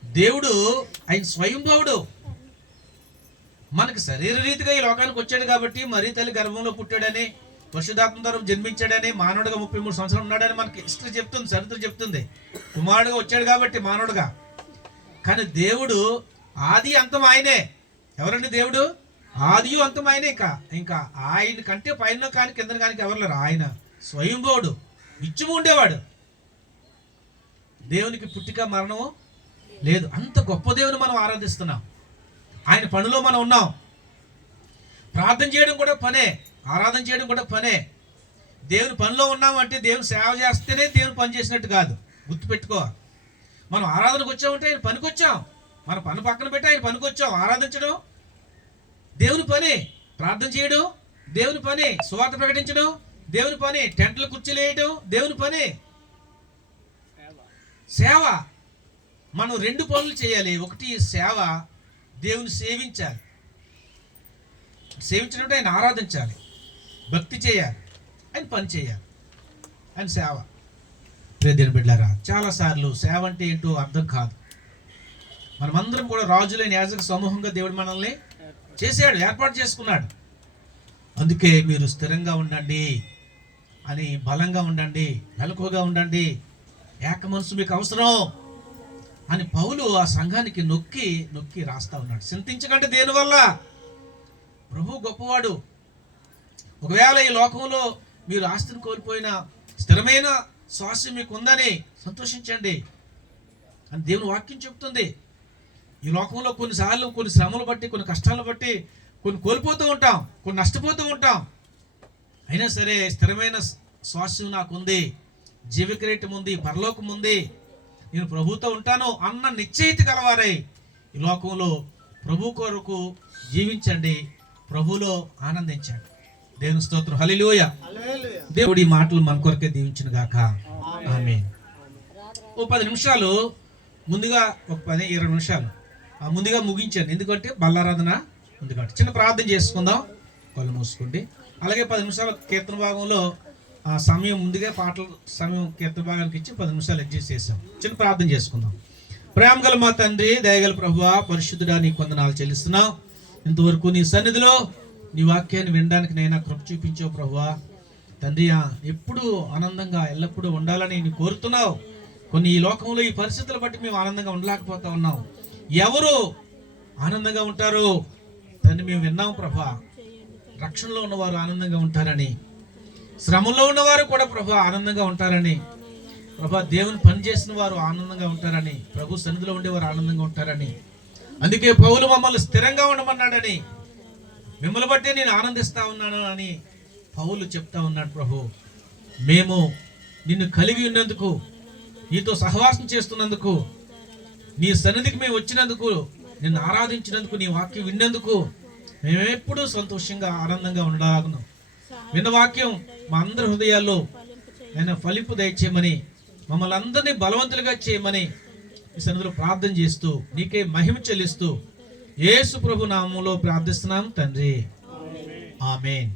దేవుడు ఆయన స్వయంభవుడు, మనకు శరీర రీతిగా ఈ లోకానికి వచ్చాడు కాబట్టి, మరీ తల్లి గర్భంలో పుట్టాడని, పరిశుద్ధాత్మ ద్వారా జన్మించాడని, మానవుడిగా 33 సంవత్సరాలు ఉన్నాడని మనకి హిస్టరీ చెప్తుంది, చరిత్ర చెప్తుంది. కుమారుడుగా వచ్చాడు కాబట్టి మానవుడుగా. కానీ దేవుడు ఆది అంతం ఆయనే. ఎవరండి దేవుడు? ఆదియు అంతం ఆయనే. ఇంకా ఆయన కంటే పైన కానీ కింద కానీ ఎవరు లేరు. ఆయన స్వయంభవుడు, నిత్యము ఉండేవాడు. దేవునికి పుట్టిక మరణము లేదు. అంత గొప్ప దేవుని మనం ఆరాధిస్తున్నాం. ఆయన పనిలో మనం ఉన్నాం. ప్రార్థన చేయడం కూడా పనే, ఆరాధన చేయడం కూడా పనే. దేవుని పనిలో ఉన్నాం అంటే దేవుని సేవ చేస్తేనే దేవుని పని చేసినట్టు కాదు, గుర్తుపెట్టుకో. మనం ఆరాధనకు వచ్చామంటే ఆయన పనికి వచ్చాం. మన పని పక్కన పెట్టి ఆయన పనికి వచ్చాం. ఆరాధించడం దేవుని పని, ప్రార్థన చేయడం దేవుని పని, సువార్త ప్రకటించడం దేవుని పని, టెంట్లు కుర్చీలు వేయడం దేవుని పని, సేవ. మనం 2 పనులు చేయాలి. ఒకటి సేవ, దేవుని సేవించాలి. సేవించినప్పుడు ఆయన ఆరాధించాలి, భక్తి చేయాలి, ఆయన పని చేయాలి, ఆయన సేవ. దేవుని బిడ్డలారా, చాలాసార్లు సేవ అంటే ఏంటో అర్థం కాదు. మనమందరం కూడా రాజులైన యాజక సమూహంగా దేవుడు మనల్ని చేశాడు, ఏర్పాటు చేసుకున్నాడు. అందుకే మీరు స్థిరంగా ఉండండి అని, బలంగా ఉండండి, మెలకువగా ఉండండి, ఏక మనసు మీకు అవసరం అని పౌలు ఆ సంఘానికి నొక్కి రాస్తా ఉన్నాడు. చింతించకండి దేనివల్ల, ప్రభు గొప్పవాడు. ఒకవేళ ఈ లోకంలో మీరు ఆస్తిని కోల్పోయిన స్థిరమైన స్వాస్థ్యం మీకు ఉందని సంతోషించండి అని దేవుని వాక్యం చెప్తుంది. ఈ లోకంలో కొన్నిసార్లు కొన్ని శ్రమలు బట్టి, కొన్ని కష్టాలను బట్టి కొన్ని కోల్పోతూ ఉంటాం, కొన్ని నష్టపోతూ ఉంటాం. అయినా సరే స్థిరమైన స్వాస్థ్యం నాకు ఉంది, జీవకిరీటం ఉంది, పరలోకం ఉంది, నేను ప్రభుతో ఉంటాను అన్న నిశ్చయిత కలవారై ఈ లోకంలో ప్రభు కొరకు జీవించండి, ప్రభులో ఆనందించండి. దేవుని స్తోత్రం. హల్లెలూయా. దేవుడి మాటలు మన కొరకే దీవించును గాక. ఆమేన్. ఓ 10 నిమిషాలు ముందుగా, ఒక 10-20 నిమిషాలు ముందుగా ముగించాను. ఎందుకంటే బల్లారాధన ఉంది కాబట్టి చిన్న ప్రార్థన చేసుకుందాం. కళ్ళు మూసుకోండి. అలాగే 10 నిమిషాల కీర్తన భాగంలో సమయం ముందుగా పాటల సమయం కీర్తన భాగానికి ఇచ్చి 10 నిమిషాలు అడ్జస్ట్ చేసాం. చిన్న ప్రార్థన చేసుకుందాం. ప్రేమ గల మా తండ్రి, దయగల ప్రభువా, పరిశుద్ధుడా, నీకు వందనాలు చెల్లిస్తున్నాం. ఇంతవరకు నీ సన్నిధిలో నీ వాక్యాన్ని వినడానికి నైనా కృప చూపించావు ప్రభువా. తండ్రి, ఎప్పుడు ఆనందంగా ఎల్లప్పుడూ ఉండాలని నీ కోరుతున్నావు. కొన్ని ఈ లోకంలో ఈ పరిస్థితులు బట్టి మేము ఆనందంగా ఉండలేకపోతా ఉన్నాం. ఎవరు ఆనందంగా ఉంటారు తండ్రి? మేము విన్నాం ప్రభా, రక్షణలో ఉన్నవారు ఆనందంగా ఉంటారని, శ్రమంలో ఉన్నవారు కూడా ప్రభా ఆనందంగా ఉంటారని, ప్రభా దేవుని పని చేసిన వారు ఆనందంగా ఉంటారని, ప్రభు సన్నిధిలో ఉండేవారు ఆనందంగా ఉంటారని, అందుకే పౌలు మమ్మల్ని స్థిరంగా ఉండమన్నాడని, మిమ్మల్ని బట్టి నేను ఆనందిస్తా ఉన్నాను అని పౌలు చెప్తా ఉన్నాడు. ప్రభు, మేము నిన్ను కలిగి ఉన్నందుకు, నీతో సహవాసం చేస్తున్నందుకు, నీ సన్నిధికి మేము వచ్చినందుకు, నిన్ను ఆరాధించినందుకు, నీ వాక్యం విన్నందుకు మేమెప్పుడూ సంతోషంగా ఆనందంగా ఉండగలను. విన్న వాక్యం మా అందరి హృదయాల్లో నేను ఫలింపు దయచేయమని, మమ్మల్ని అందరినీ బలవంతులుగా చేయమని ఈ సన్నిధిలో ప్రార్థన చేస్తూ నీకే మహిమ చెల్లిస్తూ యేసు ప్రభు నామములో ప్రార్థిస్తున్నాం తండ్రి. ఆమేన్.